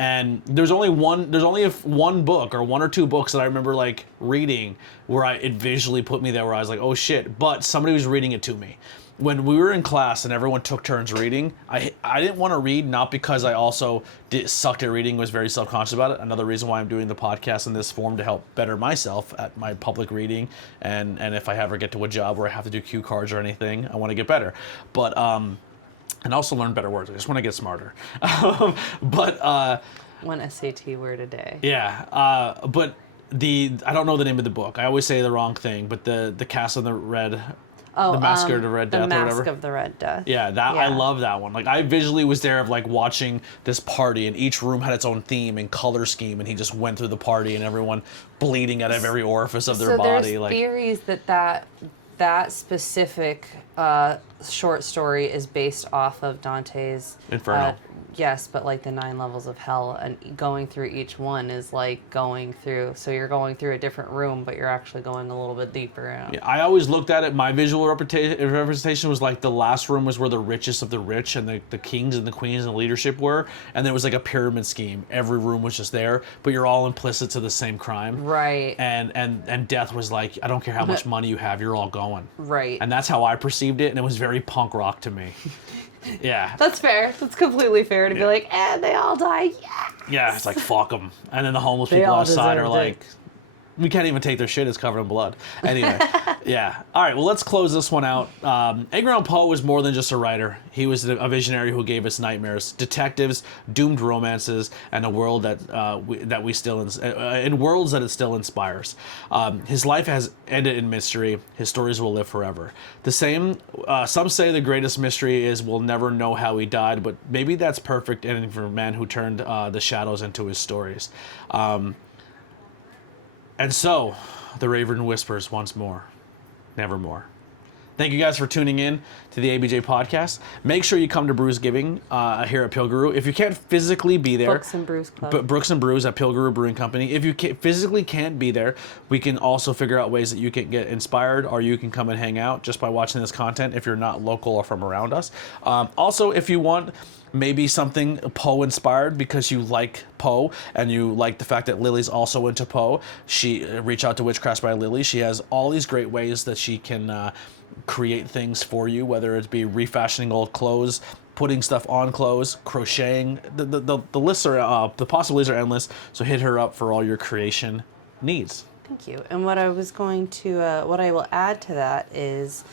And there's only one book or one or two books that I remember like reading where it visually put me there where I was like, oh shit, but somebody was reading it to me. When we were in class and everyone took turns reading, I didn't want to read, not because I also sucked at reading, was very self-conscious about it. Another reason why I'm doing the podcast in this form to help better myself at my public reading. And if I ever get to a job where I have to do cue cards or anything, I want to get better. But, and also learn better words. I just want to get smarter. One SAT word a day. Yeah, but I don't know the name of the book. I always say the wrong thing, but the Cast of the Red... Oh, the Mask of the Red Death or whatever. The Mask of the Red Death. Yeah, I love that one. Like I visually was there of like watching this party, and each room had its own theme and color scheme, and he just went through the party and everyone bleeding out of every orifice of their body. There's theories that specific short story is based off of Dante's Inferno. Yes, but like the 9 levels of hell, and going through each one is like going through. So you're going through a different room, but you're actually going a little bit deeper. Yeah, I always looked at it. My visual representation was like the last room was where the richest of the rich and the kings and the queens and the leadership were, and there was like a pyramid scheme. Every room was just there, but you're all implicit to the same crime. Right. And death was like, I don't care how much money you have, you're all going. Right. And that's how I perceived it, and it was very punk rock to me. Yeah. That's fair. That's completely fair to be like, they all die. Yes. Yeah, it's like, fuck them. And then the homeless people outside are like, we can't even take their shit. It's covered in blood. Anyway, yeah. All right, well, let's close this one out. Edgar Allan Poe was more than just a writer. He was a visionary who gave us nightmares, detectives, doomed romances, and a world that we still in worlds that it still inspires. His life has ended in mystery. His stories will live forever. The same. Some say the greatest mystery is we'll never know how he died, but maybe that's perfect ending for a man who turned the shadows into his stories. And so, the Raven whispers once more, nevermore. Thank you guys for tuning in to the ABJ podcast. Make sure you come to Brews Giving here at Pilguru. If you can't physically be there, Brooks and Brews Club. Brooks and Brews at Pilguru Brewing Company. If you physically can't be there, we can also figure out ways that you can get inspired, or you can come and hang out just by watching this content if you're not local or from around us. Also, if you want maybe something Poe inspired because you like Poe and you like the fact that Lily's also into Poe, she reach out to Witchcrafts by Lily. She has all these great ways that she can create things for you, whether it be refashioning old clothes, putting stuff on clothes, crocheting. The lists are the possibilities are endless. So hit her up for all your creation needs. Thank you. And what I was going to, what I will add to that is,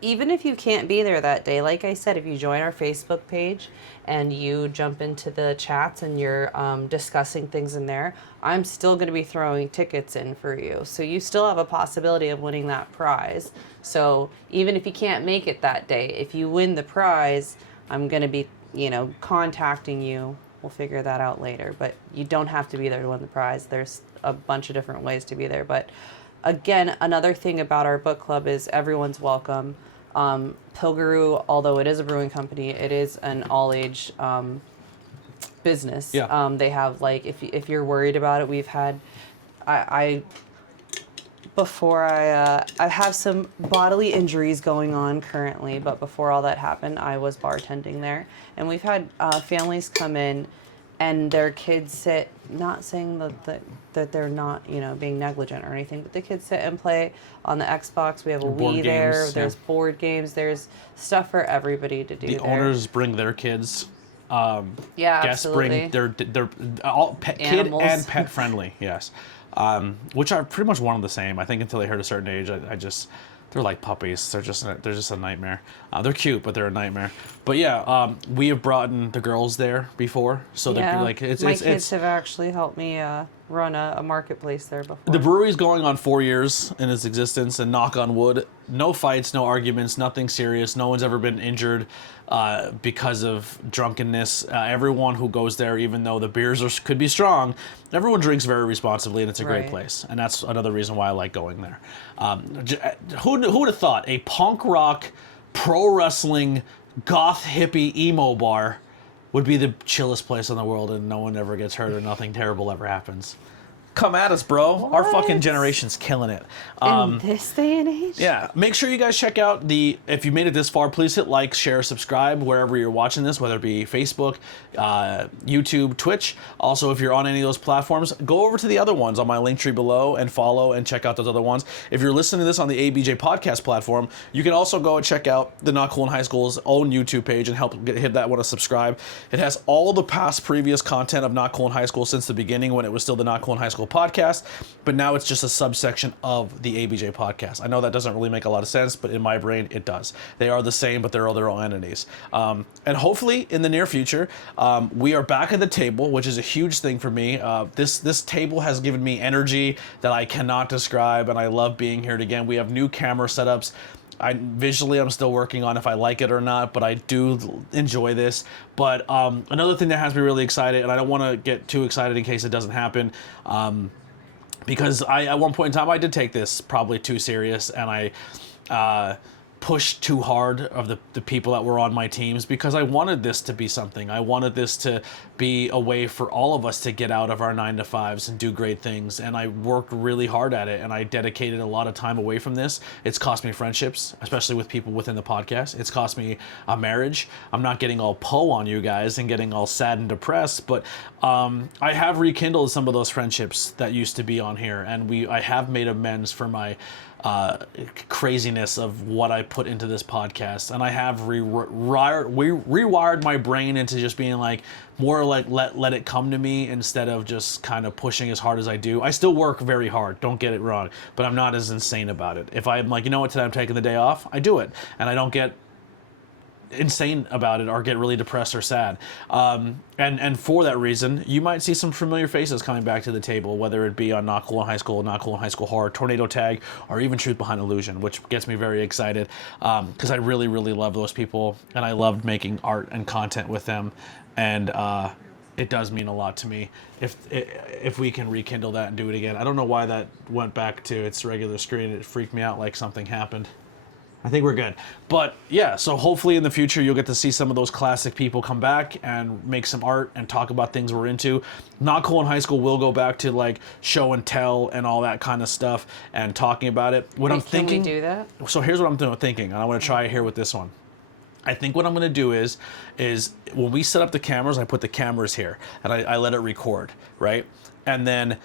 even if you can't be there that day, like I said, if you join our Facebook page and you jump into the chats and you're discussing things in there, I'm still going to be throwing tickets in for you. So you still have a possibility of winning that prize. So even if you can't make it that day, if you win the prize, I'm going to be, contacting you. We'll figure that out later. But you don't have to be there to win the prize. There's a bunch of different ways to be there. But again, another thing about our book club is everyone's welcome. Pilguru, although it is a brewing company, it is an all-age business. Yeah. They have, like, if you're worried about it, we've had, I have some bodily injuries going on currently, but before all that happened, I was bartending there. And we've had families come in and their kids sit, not saying that they're not, being negligent or anything, but the kids sit and play on the Xbox. We have a Wii there. There's board games. There's stuff for everybody to do. The owners bring their kids. Yeah, guests absolutely. bring they're all kid and pet friendly. Yes, which are pretty much one and the same. I think until they hit a certain age, they're like puppies. They're just a nightmare. They're cute, but they're a nightmare. But yeah, we have brought in the girls there before, so they're like my kids have actually helped me run a marketplace there before. The brewery's going on 4 years in its existence, and knock on wood, no fights, no arguments, nothing serious. No one's ever been injured because of drunkenness. Everyone who goes there, even though the beers could be strong, everyone drinks very responsibly, and it's a great place. And that's another reason why I like going there. Who would have thought a punk rock, pro wrestling, goth hippie emo bar would be the chillest place in the world, and no one ever gets hurt or nothing terrible ever happens? Come at us, bro. What? Our fucking generation's killing it. In this day and age? Yeah. Make sure you guys check out if you made it this far, please hit like, share, subscribe wherever you're watching this, whether it be Facebook, YouTube, Twitch. Also, if you're on any of those platforms, go over to the other ones on my link tree below and follow and check out those other ones. If you're listening to this on the ABJ podcast platform, you can also go and check out the Not Cool in High School's own YouTube page and hit that one to subscribe. It has all the past previous content of Not Cool in High School since the beginning when it was still the Not Cool in High School podcast, but now it's just a subsection of the ABJ podcast. I know that doesn't really make a lot of sense, but in my brain it does. They are the same, but they're all their own entities. And hopefully in the near future, we are back at the table, which is a huge thing for me. This table has given me energy that I cannot describe, and I love being here again. We have new camera setups. Visually, I'm still working on if I like it or not, but I do enjoy this. But another thing that has me really excited, and I don't want to get too excited in case it doesn't happen, because at one point in time I did take this probably too serious, and I pushed too hard of the people that were on my teams, because I wanted this to be something. I wanted this to be a way for all of us to get out of our 9-to-5s and do great things, and I worked really hard at it, and I dedicated a lot of time away from this. It's cost me friendships, especially with people within the podcast. It's cost me a marriage. I'm not getting all Poe on you guys and getting all sad and depressed, but I have rekindled some of those friendships that used to be on here, and I have made amends for my craziness of what I put into this podcast, and I have rewired my brain into just being like more like let it come to me instead of just kind of pushing as hard as I do. I still work very hard, don't get it wrong, but I'm not as insane about it. If I'm like, you know what, today I'm taking the day off, I do it, and I don't get insane about it or get really depressed or sad. And for that reason, you might see some familiar faces coming back to the table, whether it be on Not Cool in High School, Not Cool in High School Horror, Tornado Tag, or even Truth Behind Illusion, which gets me very excited because I really, really love those people, and I loved making art and content with them, and it does mean a lot to me if we can rekindle that and do it again. I don't know why that went back to its regular screen. It freaked me out like something happened. I think we're good. But yeah, so hopefully in the future you'll get to see some of those classic people come back and make some art and talk about things we're into. Not Cool in High School will go back to like show and tell and all that kind of stuff and talking about it. I'm thinking, can we do that? So here's what I'm thinking, and I want to try it here with this one. I think what I'm going to do is when we set up the cameras, I put the cameras here and I let it record, right? And then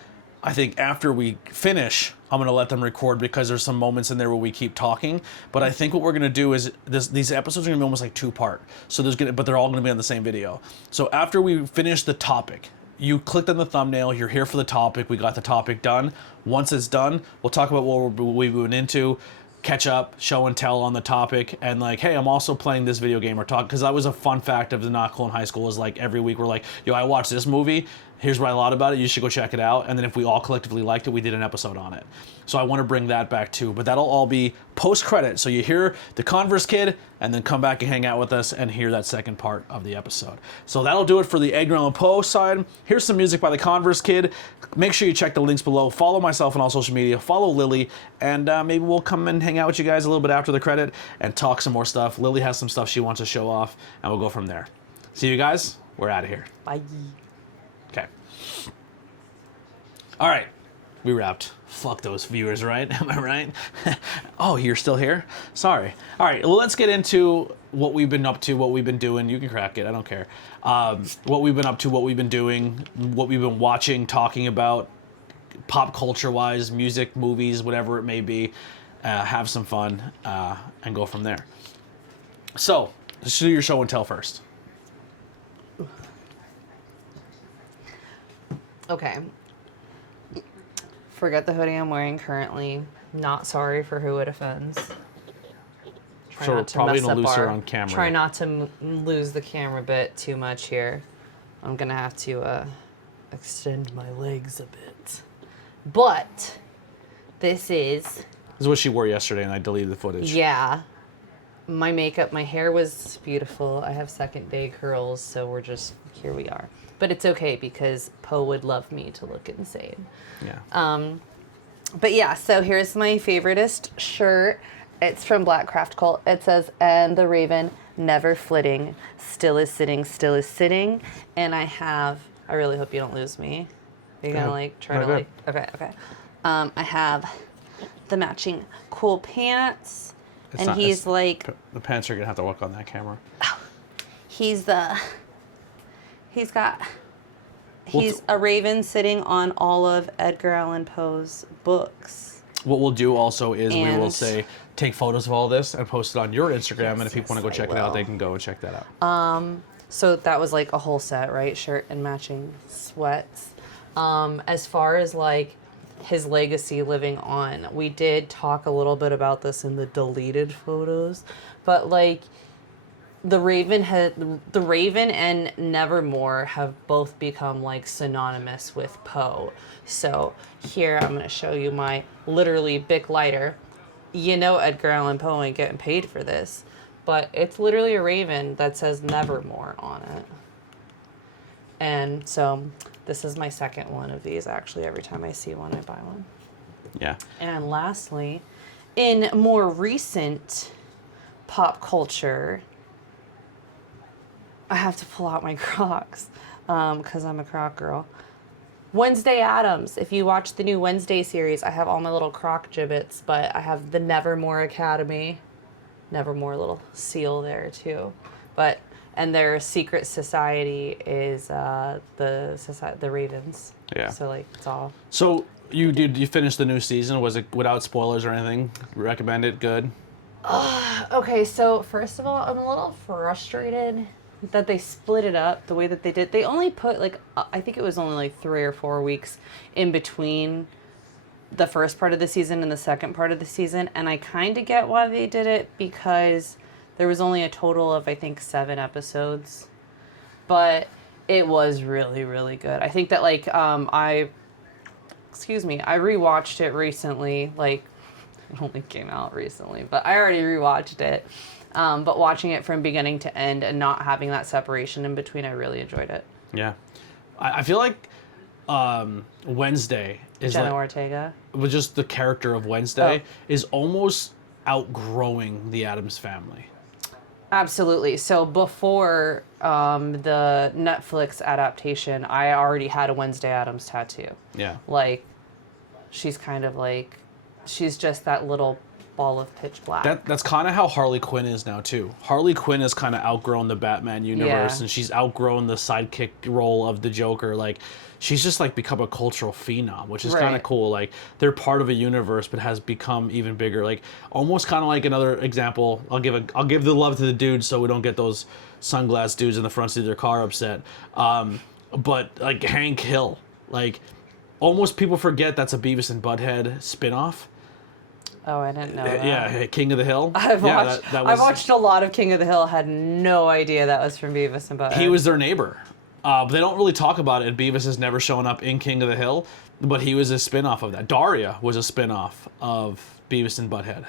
I think after we finish, I'm going to let them record because there's some moments in there where we keep talking. But I think what we're going to do is these episodes are going to be almost like 2-part. So but they're all going to be on the same video. So after we finish the topic, you clicked on the thumbnail, you're here for the topic, we got the topic done. Once it's done, we'll talk about what we've been into, catch up, show and tell on the topic, and like, hey, I'm also playing this video game or talk, because that was a fun fact of the Not Cool in High School is like every week we're like, yo, I watched this movie, here's what I thought about it, you should go check it out, and then if we all collectively liked it, we did an episode on it. So I want to bring that back too, but that'll all be post-credit, so you hear the Converse Kid, and then come back and hang out with us and hear that second part of the episode. So that'll do it for the Edgar Allan Poe side. Here's some music by the Converse Kid. Make sure you check the links below. Follow myself on all social media. Follow Lily, and maybe we'll come and hang out with you guys a little bit after the credit and talk some more stuff. Lily has some stuff she wants to show off, and we'll go from there. See you guys. We're out of here. Bye. Okay. All right. We wrapped. Fuck those viewers, right? Am I right? Oh, you're still here? Sorry. All right, well, let's get into what we've been up to, what we've been doing. You can crack it, I don't care. What we've been up to, what we've been doing, what we've been watching, talking about, pop culture-wise, music, movies, whatever it may be. Have some fun and go from there. So, let's do your show and tell first. Okay. Forget the hoodie I'm wearing currently. Not sorry for who it offends. So we're probably going to lose her on camera. Try not to lose the camera bit too much here. I'm going to have to extend my legs a bit. But this is what she wore yesterday, and I deleted the footage. Yeah. My makeup, my hair was beautiful. I have second day curls, so we're just, here we are. But it's okay because Poe would love me to look insane. Yeah. But yeah, so here's my favoriteest shirt. It's from Black Craft Cult. It says, "And the Raven never flitting, still is sitting, still is sitting." And I really hope you don't lose me. Are you gonna like try to like, okay. I have the matching cool pants. He's like, the pants are gonna have to work on that camera. He's a raven sitting on all of Edgar Allan Poe's books. What we'll do also is we will say, take photos of all this and post it on your Instagram, and if people want to go check it out, they can go and check that out. So that was like a whole set, right? Shirt and matching sweats. As far as like his legacy living on, we did talk a little bit about this in the deleted photos, but like the Raven and Nevermore have both become like synonymous with Poe. So here I'm gonna show you my literally Bic lighter. You know Edgar Allan Poe ain't getting paid for this, but it's literally a raven that says Nevermore on it. And so this is my second one of these. Actually, every time I see one, I buy one. Yeah. And lastly, in more recent pop culture, I have to pull out my Crocs because I'm a Croc girl. Wednesday Addams. If you watch the new Wednesday series, I have all my little Croc gibbets, but I have the Nevermore Academy. Nevermore little seal there too. And their secret society is the Ravens. Yeah. So like it's all. So You finished the new season? Was it without spoilers or anything? Recommend it? Good. Okay, so first of all, I'm a little frustrated that they split it up the way that they did. They only put like I think it was only like 3 or 4 weeks in between the first part of the season and the second part of the season, and I kind of get why they did it because there was only a total of I think 7 episodes, but it was really really good. I think that like I rewatched it recently. Like it only came out recently, but I already rewatched it. But watching it from beginning to end and not having that separation in between, I really enjoyed it. Yeah, I feel like Wednesday is Jenna like, Ortega. with just the character of Wednesday is almost outgrowing the Addams family. Absolutely. So before the Netflix adaptation, I already had a Wednesday Addams tattoo. Yeah. Like, she's kind of like, she's just that little ball of pitch black. That's kind of how Harley Quinn is now too. Harley Quinn has kind of outgrown the Batman universe, and she's outgrown the sidekick role of the Joker. Like, she's just like become a cultural phenom, which is kind of cool. Like, they're part of a universe, but has become even bigger. Like, almost kind of like another example. I'll give the love to the dudes, so we don't get those sunglass dudes in the front seat of their car upset. But like Hank Hill, like almost people forget that's a Beavis and Butthead spinoff. Oh, I didn't know that. Yeah, King of the Hill. I've watched a lot of King of the Hill. Had no idea that was from Beavis and Butthead. He was their neighbor. But they don't really talk about it. Beavis has never shown up in King of the Hill, but he was a spin-off of that. Daria was a spin-off of Beavis and Butthead.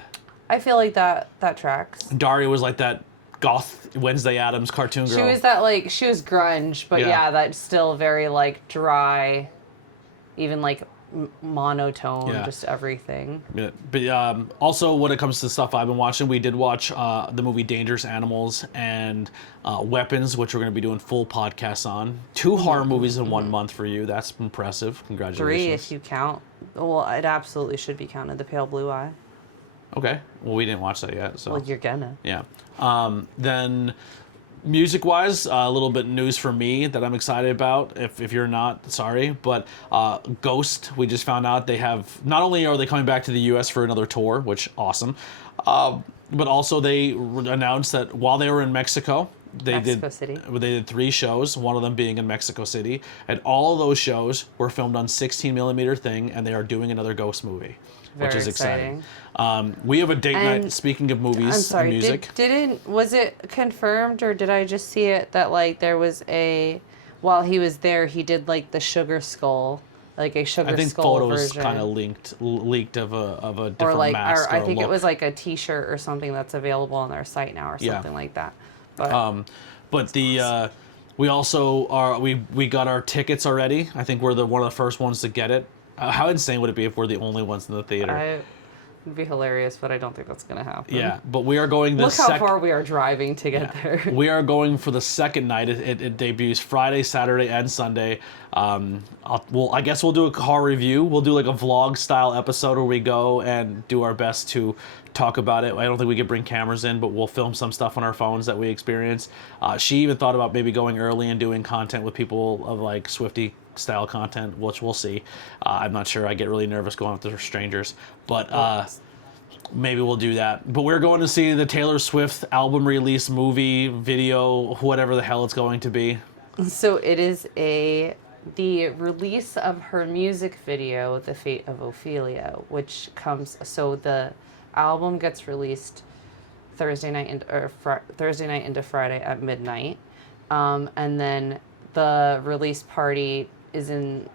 I feel like that tracks. Daria was like that goth Wednesday Addams cartoon girl. She was that like, she was grunge, but yeah that's still very like dry, even like monotone, just everything. Yeah, but also when it comes to stuff I've been watching, we did watch the movie Dangerous Animals and Weapons, which we're going to be doing full podcasts on. 2 horror movies in 1 month for you. That's impressive. Congratulations. 3 if you count. Well, it absolutely should be counted. The Pale Blue Eye. Okay. Well, we didn't watch that yet. So. Well, you're gonna. Yeah. Then music-wise, a little bit news for me that I'm excited about. If you're not, sorry. But Ghost, we just found out they have, not only are they coming back to the U.S. for another tour, which awesome, but also they announced that while they were in Mexico, they did 3 shows, one of them being in Mexico City, and all of those shows were filmed on 16mm thing, and they are doing another Ghost movie. Which is exciting. We have a date night. Speaking of movies and music, was it confirmed or did I just see it that like there was while he was there he did like the Sugar Skull, like a Sugar Skull version? I think photos kind of leaked of a different mask or I think it was like a T-shirt or something that's available on their site now or something like that. But the we also are we got our tickets already. I think we're one of the first ones to get it. How insane would it be if we're the only ones in the theater? It'd be hilarious, but I don't think that's going to happen. Yeah, but we are going Look how far we are driving to get there. We are going for the second night. It debuts Friday, Saturday, and Sunday. I guess we'll do a car review. We'll do like a vlog style episode where we go and do our best to talk about it. I don't think we could bring cameras in, but we'll film some stuff on our phones that we experience. She even thought about maybe going early and doing content with people of like Swiftie style content, which we'll see. I'm not sure. I get really nervous going up to strangers, but maybe we'll do that. But we're going to see the Taylor Swift album release, movie, video, whatever the hell it's going to be. So it is the release of her music video, The Fate of Ophelia, which comes, so the album gets released Thursday night into Friday at midnight, and then the release party is in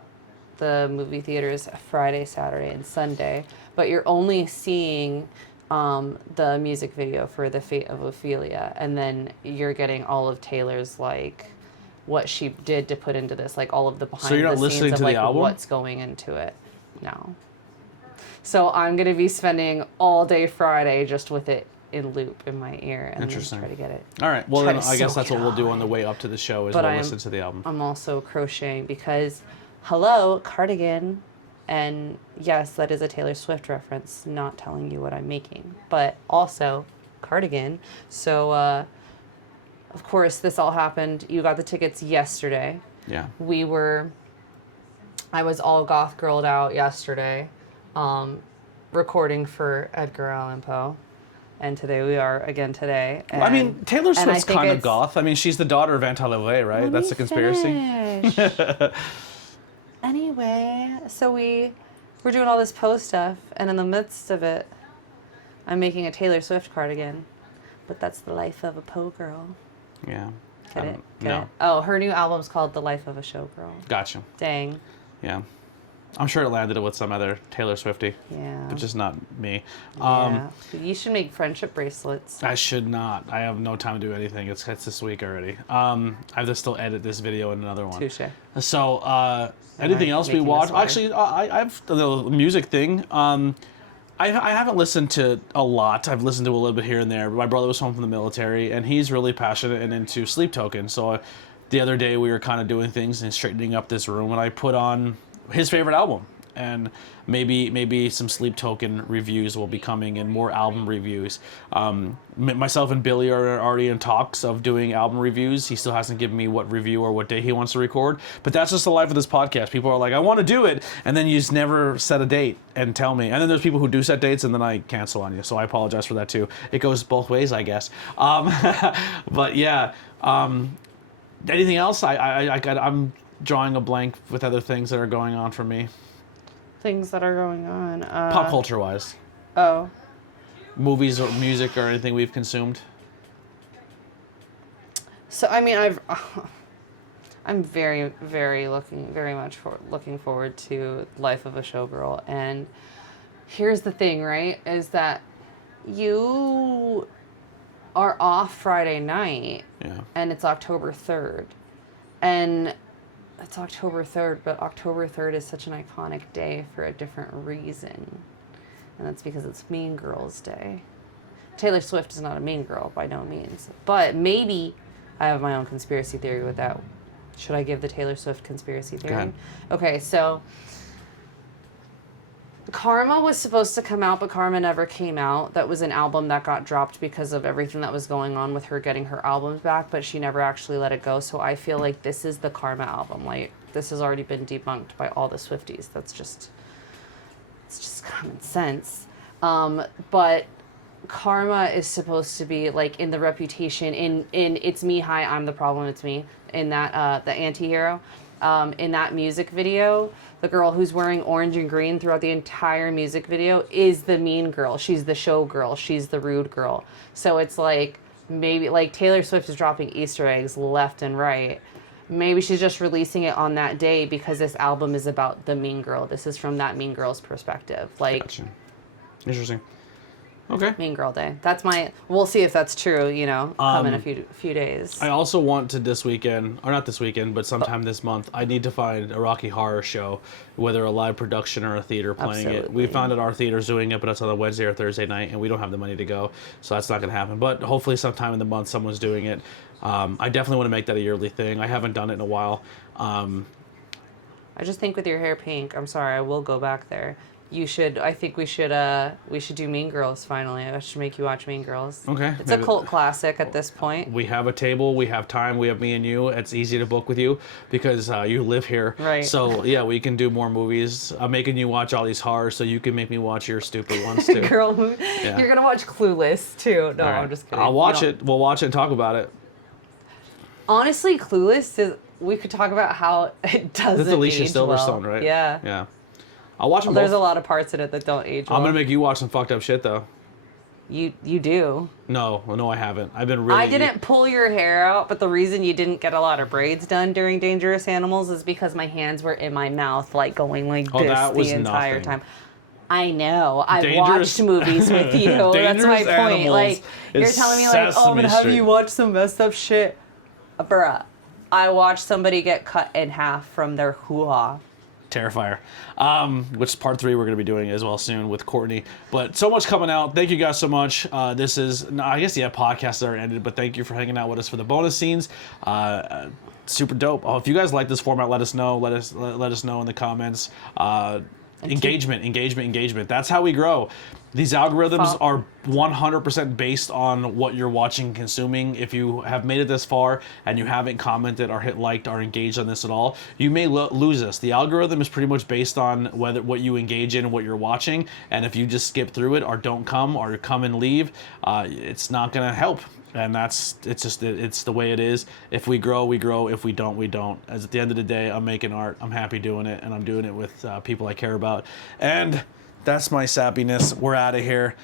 the movie theaters Friday, Saturday, and Sunday, but you're only seeing the music video for The Fate of Ophelia, and then you're getting all of Taylor's like what she did to put into this, like all of the behind so you're not the listening scenes to of the like album? What's going into it. No. So I'm gonna be spending all day Friday just with it in loop in my ear and then try to get it. All right. Well, then I guess that's what we'll do on the way up to the show is we'll listen to the album. I'm also crocheting because, hello, cardigan, and yes, that is a Taylor Swift reference, not telling you what I'm making, but also cardigan. So, of course, this all happened. You got the tickets yesterday. Yeah. We were I was all goth girled out yesterday, recording for Edgar Allan Poe. And today we are again today. And, I mean, Taylor Swift's think kind of goth. I mean, she's the daughter of Anton LaVey, right? That's the conspiracy. Anyway, so we're doing all this Poe stuff, and in the midst of it, I'm making a Taylor Swift cardigan. But that's the life of a Poe girl. Yeah. Get it? No. It? Oh, her new album's called The Life of a Showgirl. Gotcha. Dang. Yeah. I'm sure it landed it with some other Taylor Swiftie. Yeah. But just not me. Yeah. You should make friendship bracelets. I should not. I have no time to do anything. It's this week already. I have to still edit this video and another one. Touche. So, anything else we watched? Actually, I've the music thing. I haven't listened to a lot. I've listened to a little bit here and there. But my brother was home from the military, and he's really passionate and into Sleep Token. So, the other day we were kind of doing things and straightening up this room, and I put on his favorite album, and maybe some Sleep Token reviews will be coming and more album reviews. Myself and Billy are already in talks of doing album reviews. He still hasn't given me what review or what day he wants to record, but that's just the life of this podcast. People are like, I want to do it, and then you just never set a date and tell me. And then there's people who do set dates and then I cancel on you, so I apologize for that too. It goes both ways, I guess. But yeah, anything else? I'm drawing a blank with other things that are going on for me. Things that are going on. Pop culture wise. Oh. Movies or music or anything we've consumed. So I mean, I'm very much looking forward to Life of a Showgirl, and here's the thing, right? Is that you are off Friday night, Yeah. and it's October 3rd, and it's October 3rd, but October 3rd is such an iconic day for a different reason. And that's because it's Mean Girls Day. Taylor Swift is not a mean girl by no means. But maybe I have my own conspiracy theory with that. Should I give the Taylor Swift conspiracy theory? Go ahead. Okay, so Karma was supposed to come out, but Karma never came out. That was an album that got dropped because of everything that was going on with her getting her albums back, but she never actually let it go. So I feel like this is the Karma album. Like, this has already been debunked by all the Swifties. It's just common sense. But Karma is supposed to be like in the Reputation, in It's Me, Hi, I'm the Problem, It's Me, in that the anti-hero. In that music video, the girl who's wearing orange and green throughout the entire music video is the mean girl. She's the show girl. She's the rude girl. So it's like, maybe like Taylor Swift is dropping Easter eggs left and right. Maybe she's just releasing it on that day because this album is about the mean girl. This is from that mean girl's perspective. Like, Gotcha. Interesting. Okay. Mean Girl Day. That's my. We'll see if that's true. You know, come in a few days. I also want to this weekend, or not this weekend, but sometime this month, I need to find a Rocky Horror show, whether a live production or a theater playing it. Absolutely. We found that our theater's doing it, but it's on a Wednesday or Thursday night, and we don't have the money to go, so that's not going to happen. But hopefully sometime in the month someone's doing it. I definitely want to make that a yearly thing. I haven't done it in a while. I just think with your hair pink, I'm sorry, I will go back there. You should. I think we should do Mean Girls finally. I should make you watch Mean Girls. Okay. It's a cult classic at this point. We have a table, we have time, we have me and you. It's easy to book with you because you live here. Right. So yeah, we can do more movies. I'm making you watch all these horrors so you can make me watch your stupid ones too. Girl movie. Yeah. You're gonna watch Clueless too. No, All right. I'm just kidding. I'll watch it. We'll watch it and talk about it. Honestly, Clueless is. We could talk about how it doesn't. That's Alicia age Silverstone, well. right? Yeah. Yeah. I'll watch them There's both. a lot of parts in it that don't age well. I'm gonna make you watch some fucked up shit though. You do. No, I haven't. I've been really. I didn't pull your hair out, but the reason you didn't get a lot of braids done during Dangerous Animals is because my hands were in my mouth, like going like this that was the entire nothing. time. I know. I've Dangerous- watched movies with you. That's my Dangerous point. Animals Like, you're is telling me, like, oh, but Sesame have Street. you watched some messed up shit? Bruh. I watched somebody get cut in half from their hoo-ha. Terrifier, which part 3 we're going to be doing as well soon with Courtney. But so much coming out. Thank you guys so much. This is, I guess, podcasts are ended, but thank you for hanging out with us for the bonus scenes. Super dope. If you guys like this format, let us know. Let us know in the comments. Engagement. That's how we grow. These algorithms are 100% based on what you're watching and consuming. If you have made it this far and you haven't commented or hit liked or engaged on this at all, you may lose us. The algorithm is pretty much based on what you engage in and what you're watching. And if you just skip through it or don't come or come and leave, it's not going to help. And it's the way it is. If we grow, we grow. If we don't, we don't. As at the end of the day, I'm making art. I'm happy doing it, and I'm doing it with people I care about. And that's my sappiness. We're out of here.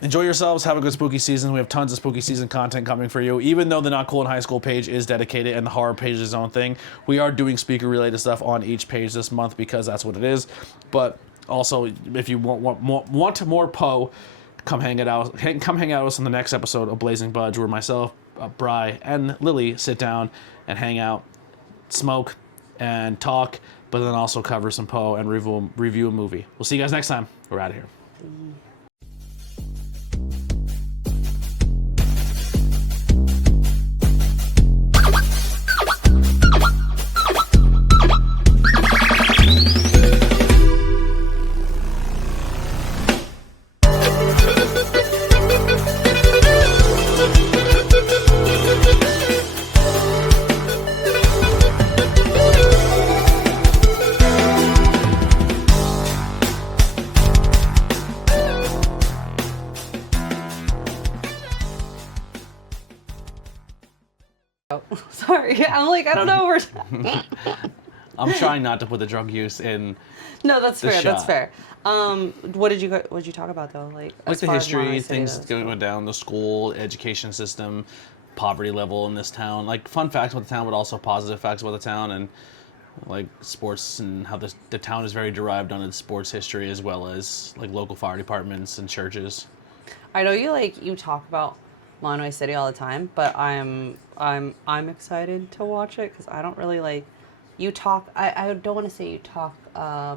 Enjoy yourselves. Have a good spooky season. We have tons of spooky season content coming for you. Even though the Not Cool in High School page is dedicated and the horror page is its own thing, we are doing speaker-related stuff on each page this month because that's what it is. But also, if you want more Poe, come hang out with us on the next episode of Blazing Budge, where myself, Bri, and Lily sit down and hang out, smoke, and talk, but then also cover some Poe and review a movie. We'll see you guys next time. We're out of here. Sorry, I'm like, I don't know where. I'm trying not to put the drug use in. No, that's fair. shot. That's fair. What did you talk about though? Like The far as history, Monterey things goes? going down, the school, education system, poverty level in this town. Like fun facts about the town, but also positive facts about the town, and like sports and how the town is very derived on its sports history, as well as like local fire departments and churches. I know you talk about Monterey City all the time, but I'm excited to watch it because I don't really like. You talk. I don't want to say you talk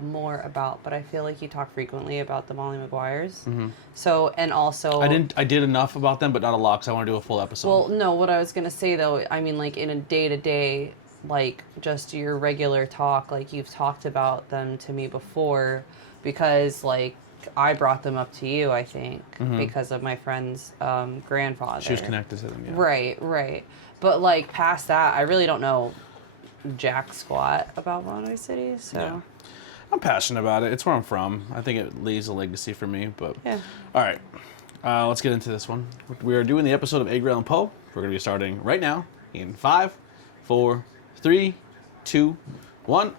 more about, but I feel like you talk frequently about the Molly Maguires. Mm-hmm. So and also I did enough about them, but not a lot, because I want to do a full episode. Well, no, what I was gonna say though, I mean, like in a day-to-day, like just your regular talk, like you've talked about them to me before, because like I brought them up to you, I think, because of my friend's grandfather. She was connected to them, yeah. Right. But like past that, I really don't know jack squat about Monterey City, so. Yeah. I'm passionate about it. It's where I'm from. I think it leaves a legacy for me, but. Yeah. All right. Let's get into this one. We are doing the episode of Edgar Allan Poe. We're going to be starting right now in 5, 4, 3, 2, 1.